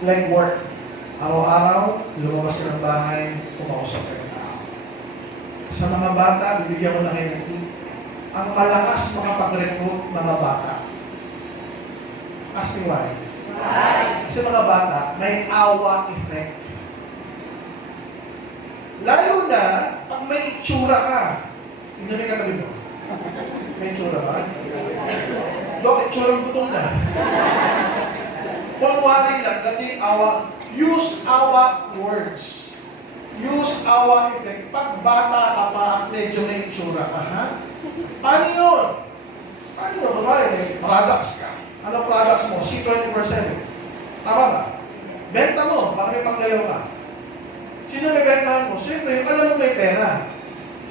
like work. Araw-araw, lumabas ka ng bahay, kumausap ka ng tao. Sa mga bata, bibigyan ko na kayo ng tip. Ang malakas makapag-recruit ng mga bata. Ask me why. Kasi mga bata, may awa effect. Lalo na, pag may itsura ka, hindi may katabi mo. May itsura ba? Dok, itsurang gutom na. Kunwari lang, dati awa, use awa words. Use awa effect. Pag bata ka pa at medyo may itsura ka, ha? Paano yun? Paano yun? Kunwari, may products ka. Ano products mo? C24/7. Tama ba? Benta mo, para may panggayaw ka. Sino may bentahan mo? Siyempre, yung alam mo may pera.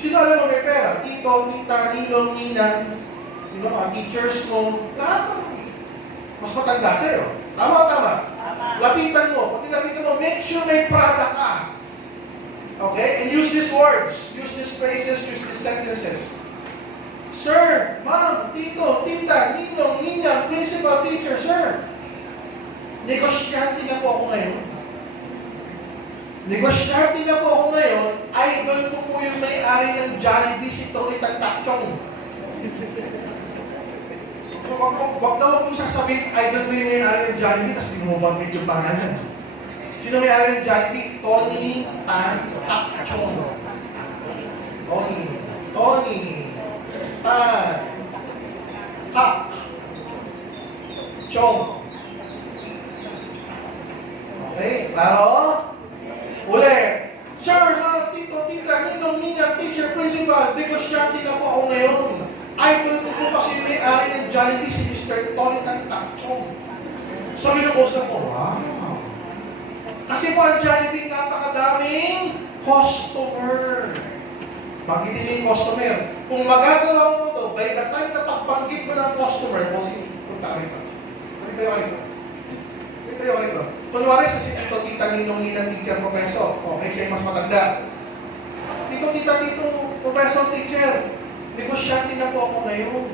Sino alam mo may pera? Tito, tita, ninong, ninang, mga teachers mo, lahat ng mas matanda sa'yo. Tama o tama? Lapitan mo. Pati lapitan mo, make sure may product ka. Okay? And use these words. Use these phrases. Use these sentences. Sir, ma'am, tito, tita, ninong, ninang, principal, teacher, sir. Negosyante na po ako ngayon. Negosyante na po ako ngayon. Idol ko po yung may-ari ng Jollibee, si Tony Tagtakchong. Wag na wag mo sasabihin, idol mo yung may-ari ng Jollibee, tapos di mo banggit yung pangalan. Sino may-ari ng Jollibee? Tony Tagtakchong. Tony. Tak. Chong. Okay, klaro? Uli. Sir, mga tito, tita, ninong, ninang, teacher, principal, negosyante na po ako ngayon. Idol ko po kasi may-ari ng Jollibee si Mr. Tony Tagtakchong. Sabi ng usap ko, wow. Kasi po ang Jollibee napakadaming customer. Banggitin mo yung customer. Kung magagawa mo ito, by the time na pagbanggit mo ng customer, kasi punta ka rito. Punta kayo rito. Kunwari sa tito, tita, ninong, ninang, teacher, professor. Okay, siya yung mas matanda. Tito, tita, professor, teacher. Negosyante na po ako ngayon.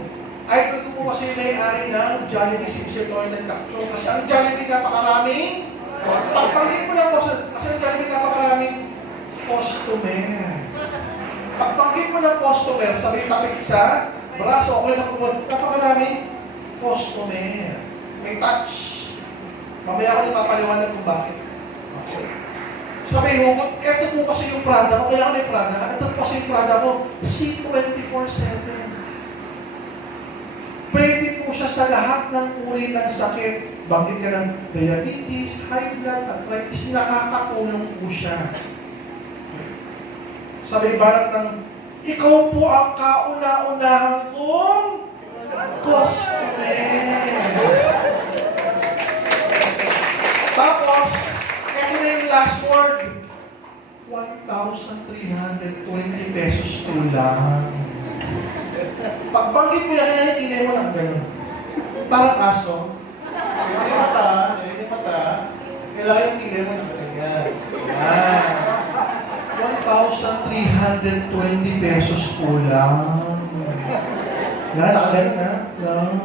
Idol ko po kasi may-ari ng Jollibee si Mr. Tony Tagtakchong. Kasi ang Jollibee napakaraming. Pagbanggit mo ng customer, kasi ang Jollibee napakaraming customer. Pagbanggit mo ng customer, sabi tapik sa braso, okay na kumod, napakaraming customer. May touch. Mamaya ko nang papaliwanag kung bakit. Okay. Sabi, hugot, eto po kasi yung Prada ko, kailangan may Prada. Ito po kasi yung Prada ko, C24/7. epekto siya sa lahat ng uri ng sakit. Banggit ka ng diabetes, high blood, arthritis, nakakatulong po siya. Sabi barat ng, ikaw po ang kauna-unahan kong customer. Tapos, ito na yung last word. 1,320 pesos po lang. Pagbanggit mo yan, hinahintay mo lang ganun. Parang aso. Yung mata, kailangan yung kilay mo nakaganyan. Yan. 1,320 pesos po lang. Yan, nakaganon ha? Yan.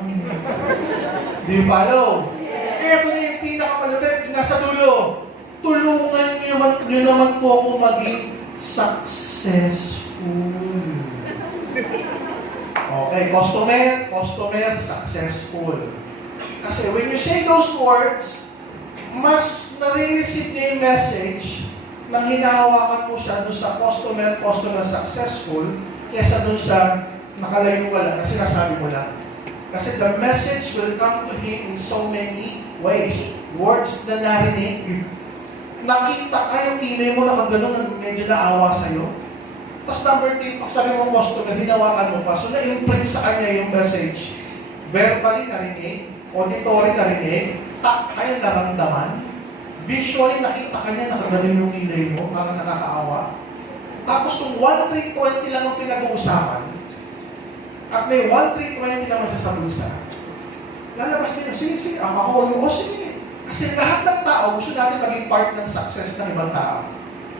Do you follow? Kaya ito na yung pinakamalupit, yung nasa dulo. Tulungan nyo naman po ako maging successful. Okay, customer, successful. Kasi when you say those words, mas nare-receive niya yung message nang hinahawakan mo siya doon sa customer successful kesa doon sa nakalayo ka lang na sinasabi mo lang. Kasi the message will come to him in so many ways. Words na narinig. Nakita ka yung kinay mo na kagano'n na medyo naawa sa'yo. Tapos number 3, pag sabi mo customer, hinawakan mo pa. So na-imprint sa kanya yung message. Verbally narinig, auditory narinig, takta yung naramdaman, visually nakita ka niya, nakaganon yung kilay mo, parang nakakaawa. Tapos kung 1,320 lang ang pinag-uusapan, at may 1,320 naman sa bulsa, lalabas niya, sige, ako mo, sige. Kasi lahat ng tao, gusto natin maging part ng success ng ibang tao.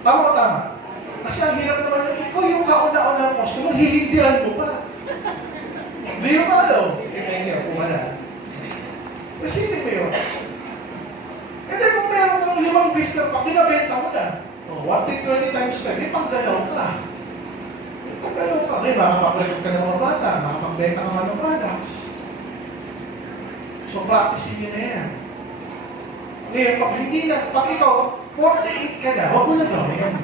Tama o tama? Kasi ang hirap naman yung, ikaw yung kauna-una ng customer, hihindihan mo pa. Hindi yung malo. Hindi yung pumala. Isipin mo yun. E then kung meron kang 5 business pa, kinabenta mo na. 1,320 times 5, may panggalaw ka. May panggalaw ka. Ngayon, makapag-record ka ng mga bata, makapagbenta ka ng products. So, practicing nyo na yan. Ngayon, pag ikaw, 48 ka na, huwag mo na gawin.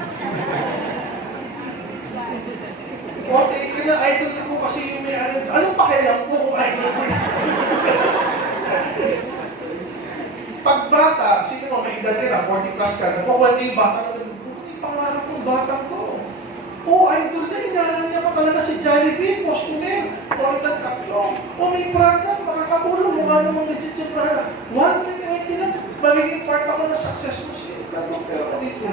48 ka na, idol ko kasi yung may ano, anong pakialam ko kung idol ko? Pag bata, sige mo, may edad ka na, 40 plus ka, nagkukwento yung bata na, buti pangarap ng batang to. Idol na, inaral niya pa talaga si Jollibee, customer, qualitan kapyo. May product, makakatulong, mukha namang legit yung product. 1,320 lang, magiging part ako ng success mo siya. Pero ako dito.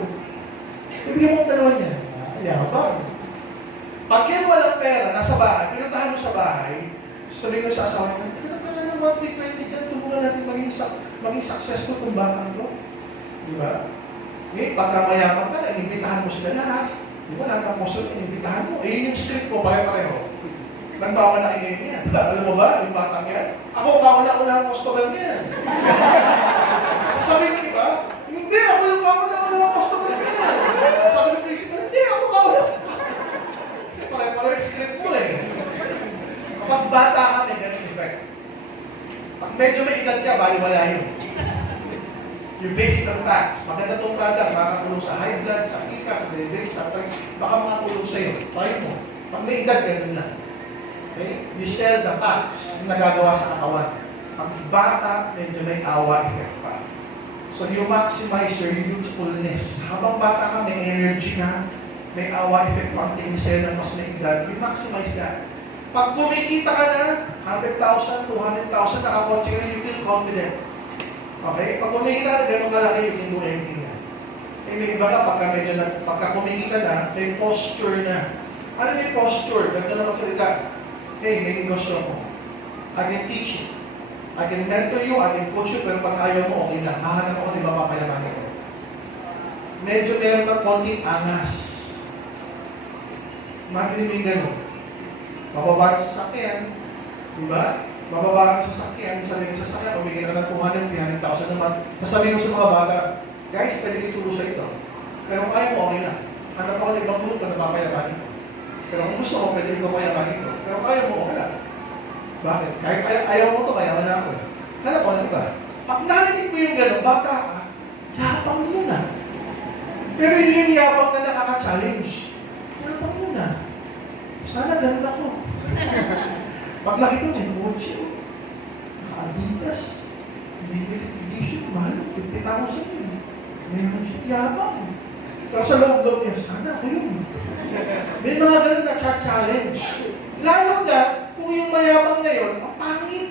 Ibigay mo ang dalawa niya. Yabang. Pag yan walang pera, nasa bahay, pinuntahan mo sa bahay, sabihin mo sa asawa mo, kailan ka nga ng 1,320 dyan, tulungan natin maging successful kung batang ko. Di ba? Ngayon, pagka mayaman ka na, inimbitahan mo sila lahat. Di ba? Lahat ng customer, inimbitahan mo. Yun yung script mo, pare-pareho. Nagbawa na kayo yan. Alam mo ba, yung batang yan? Ako, kauna-una ang customer yan. Sabi ko, di ba? Hindi, ako yung kauna-una ang customer yan. Sabi ng principal, hindi, ako kauna. Kasi pare-pareho yung script mo eh. Kapag bata ka, may ganun effect. Pag medyo may edad ka, bali-wala yun. Yung basic ng facts. Maganda itong product, makakatulong sa high blood, sa ika, sa diabetes, sa arthritis, baka makatulong sa'yo. Try mo. Pag may edad, ganun na. Okay? You sell the facts yung nagagawa sa katawan. Pag bata, medyo may awa effect pa. So you maximize your youthfulness. Habang bata ka, may energy ka, may awa effect pa ang tinisel ng mas na edad. You maximize that. Pag kumikita ka na, 100,000, 200,000, nakakotse ka na, you feel confident. Okay? Pag kumikita na, gano'ng kalaki, you can do anything na. Eh, may iba na, pagka kumikita na, may posture na. Ano may posture? Ganito na magsalita. Hey, may negosyo ko. I can teach you. I can mentor you, I can coach you, pero pag ayaw mo, okay lang. Hahanap ako, di ba, papayamanin ko. Medyo meron ng konting angas. Imagine mo yung gano'n. Mababa ka sa sasakyan, di ba? Mababa ka sa sasakyan, isa lang sa sasakyan, umigil ka ng 200,000, 300,000 naman. Nasabihin mo sa mga bata, guys, pwede kayo tulo sa ito. Pero kung ayaw mo, okay lang. Hanap ako ng ibang grupo na papayamanin ko. Pero kung gusto mo, pwede ko papayamanin ko. Pero kung ayaw mo, okay lang. Bakit? Kahit ayaw mo ito, kaya na ako. Hanap ko na iba. Pag narinig mo yung gano'n, bata ka, yapang mo na. Pero yung yapang na nakaka-challenge, yapang mo na. Sana ganun ako. Pag nakita mo, kotse. Adidas, limited edition, mahal, 50,000 yun. Meron siya yabang. Pero sa loob-loob niya, sana ako yun. May mga ganun na challenge. Lalo na, kung yung mayabang na yun, ang pangit.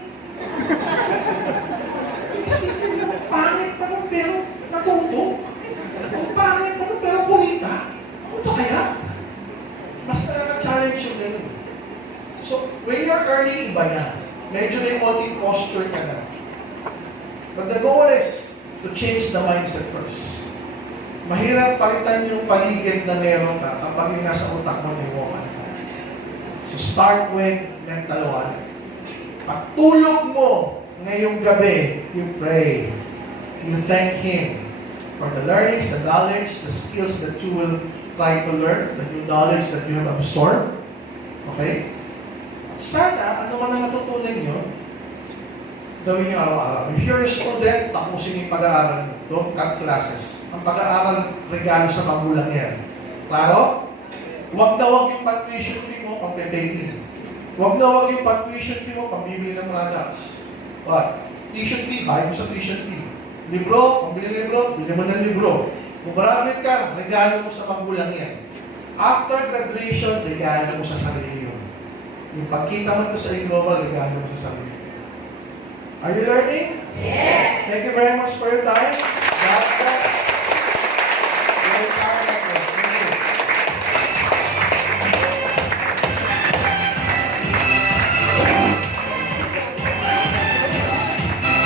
Isipin mo, pangit pa nun, pero natutok. Ang pangit pa nun, pero kulita. Ako ba kaya? Mas nakaka-challenge yung ganun. So, when you're earning, iba na. Medyo may konting posture ka na. But the goal is to change the mindset first. Mahirap palitan yung paligid na meron ka kapag yung nasa utak mo yung walk ka. So start with mental wallet. Pagtulog mo ngayong gabi, you pray. You thank Him for the learnings, the knowledge, the skills that you will try to learn, the new knowledge that you have absorbed. Okay? At sana, ano man ang natutunan nyo, gawin nyo araw-araw. If you're a student, tapusin yung pag-aaral mo. Don't cut classes. Ang pag-aaral, regalo sa magulang yan. Klaro? Huwag na huwag yung tuition fee mo pang pay-paying. Huwag na huwag yung tuition fee mo pang bibili ng products. What? Tuition fee, bayad mo sa tuition fee. Libro, pambili ng libro, bili mo ng libro. Kung maramit ka, regalo mo sa magulang yan. After graduation, regalo mo sa sarili yun. Yung pagkita mo ito sa global, regalo mo sa sarili. Are you learning? Yes. Thank you very much for your time. God bless. Your time.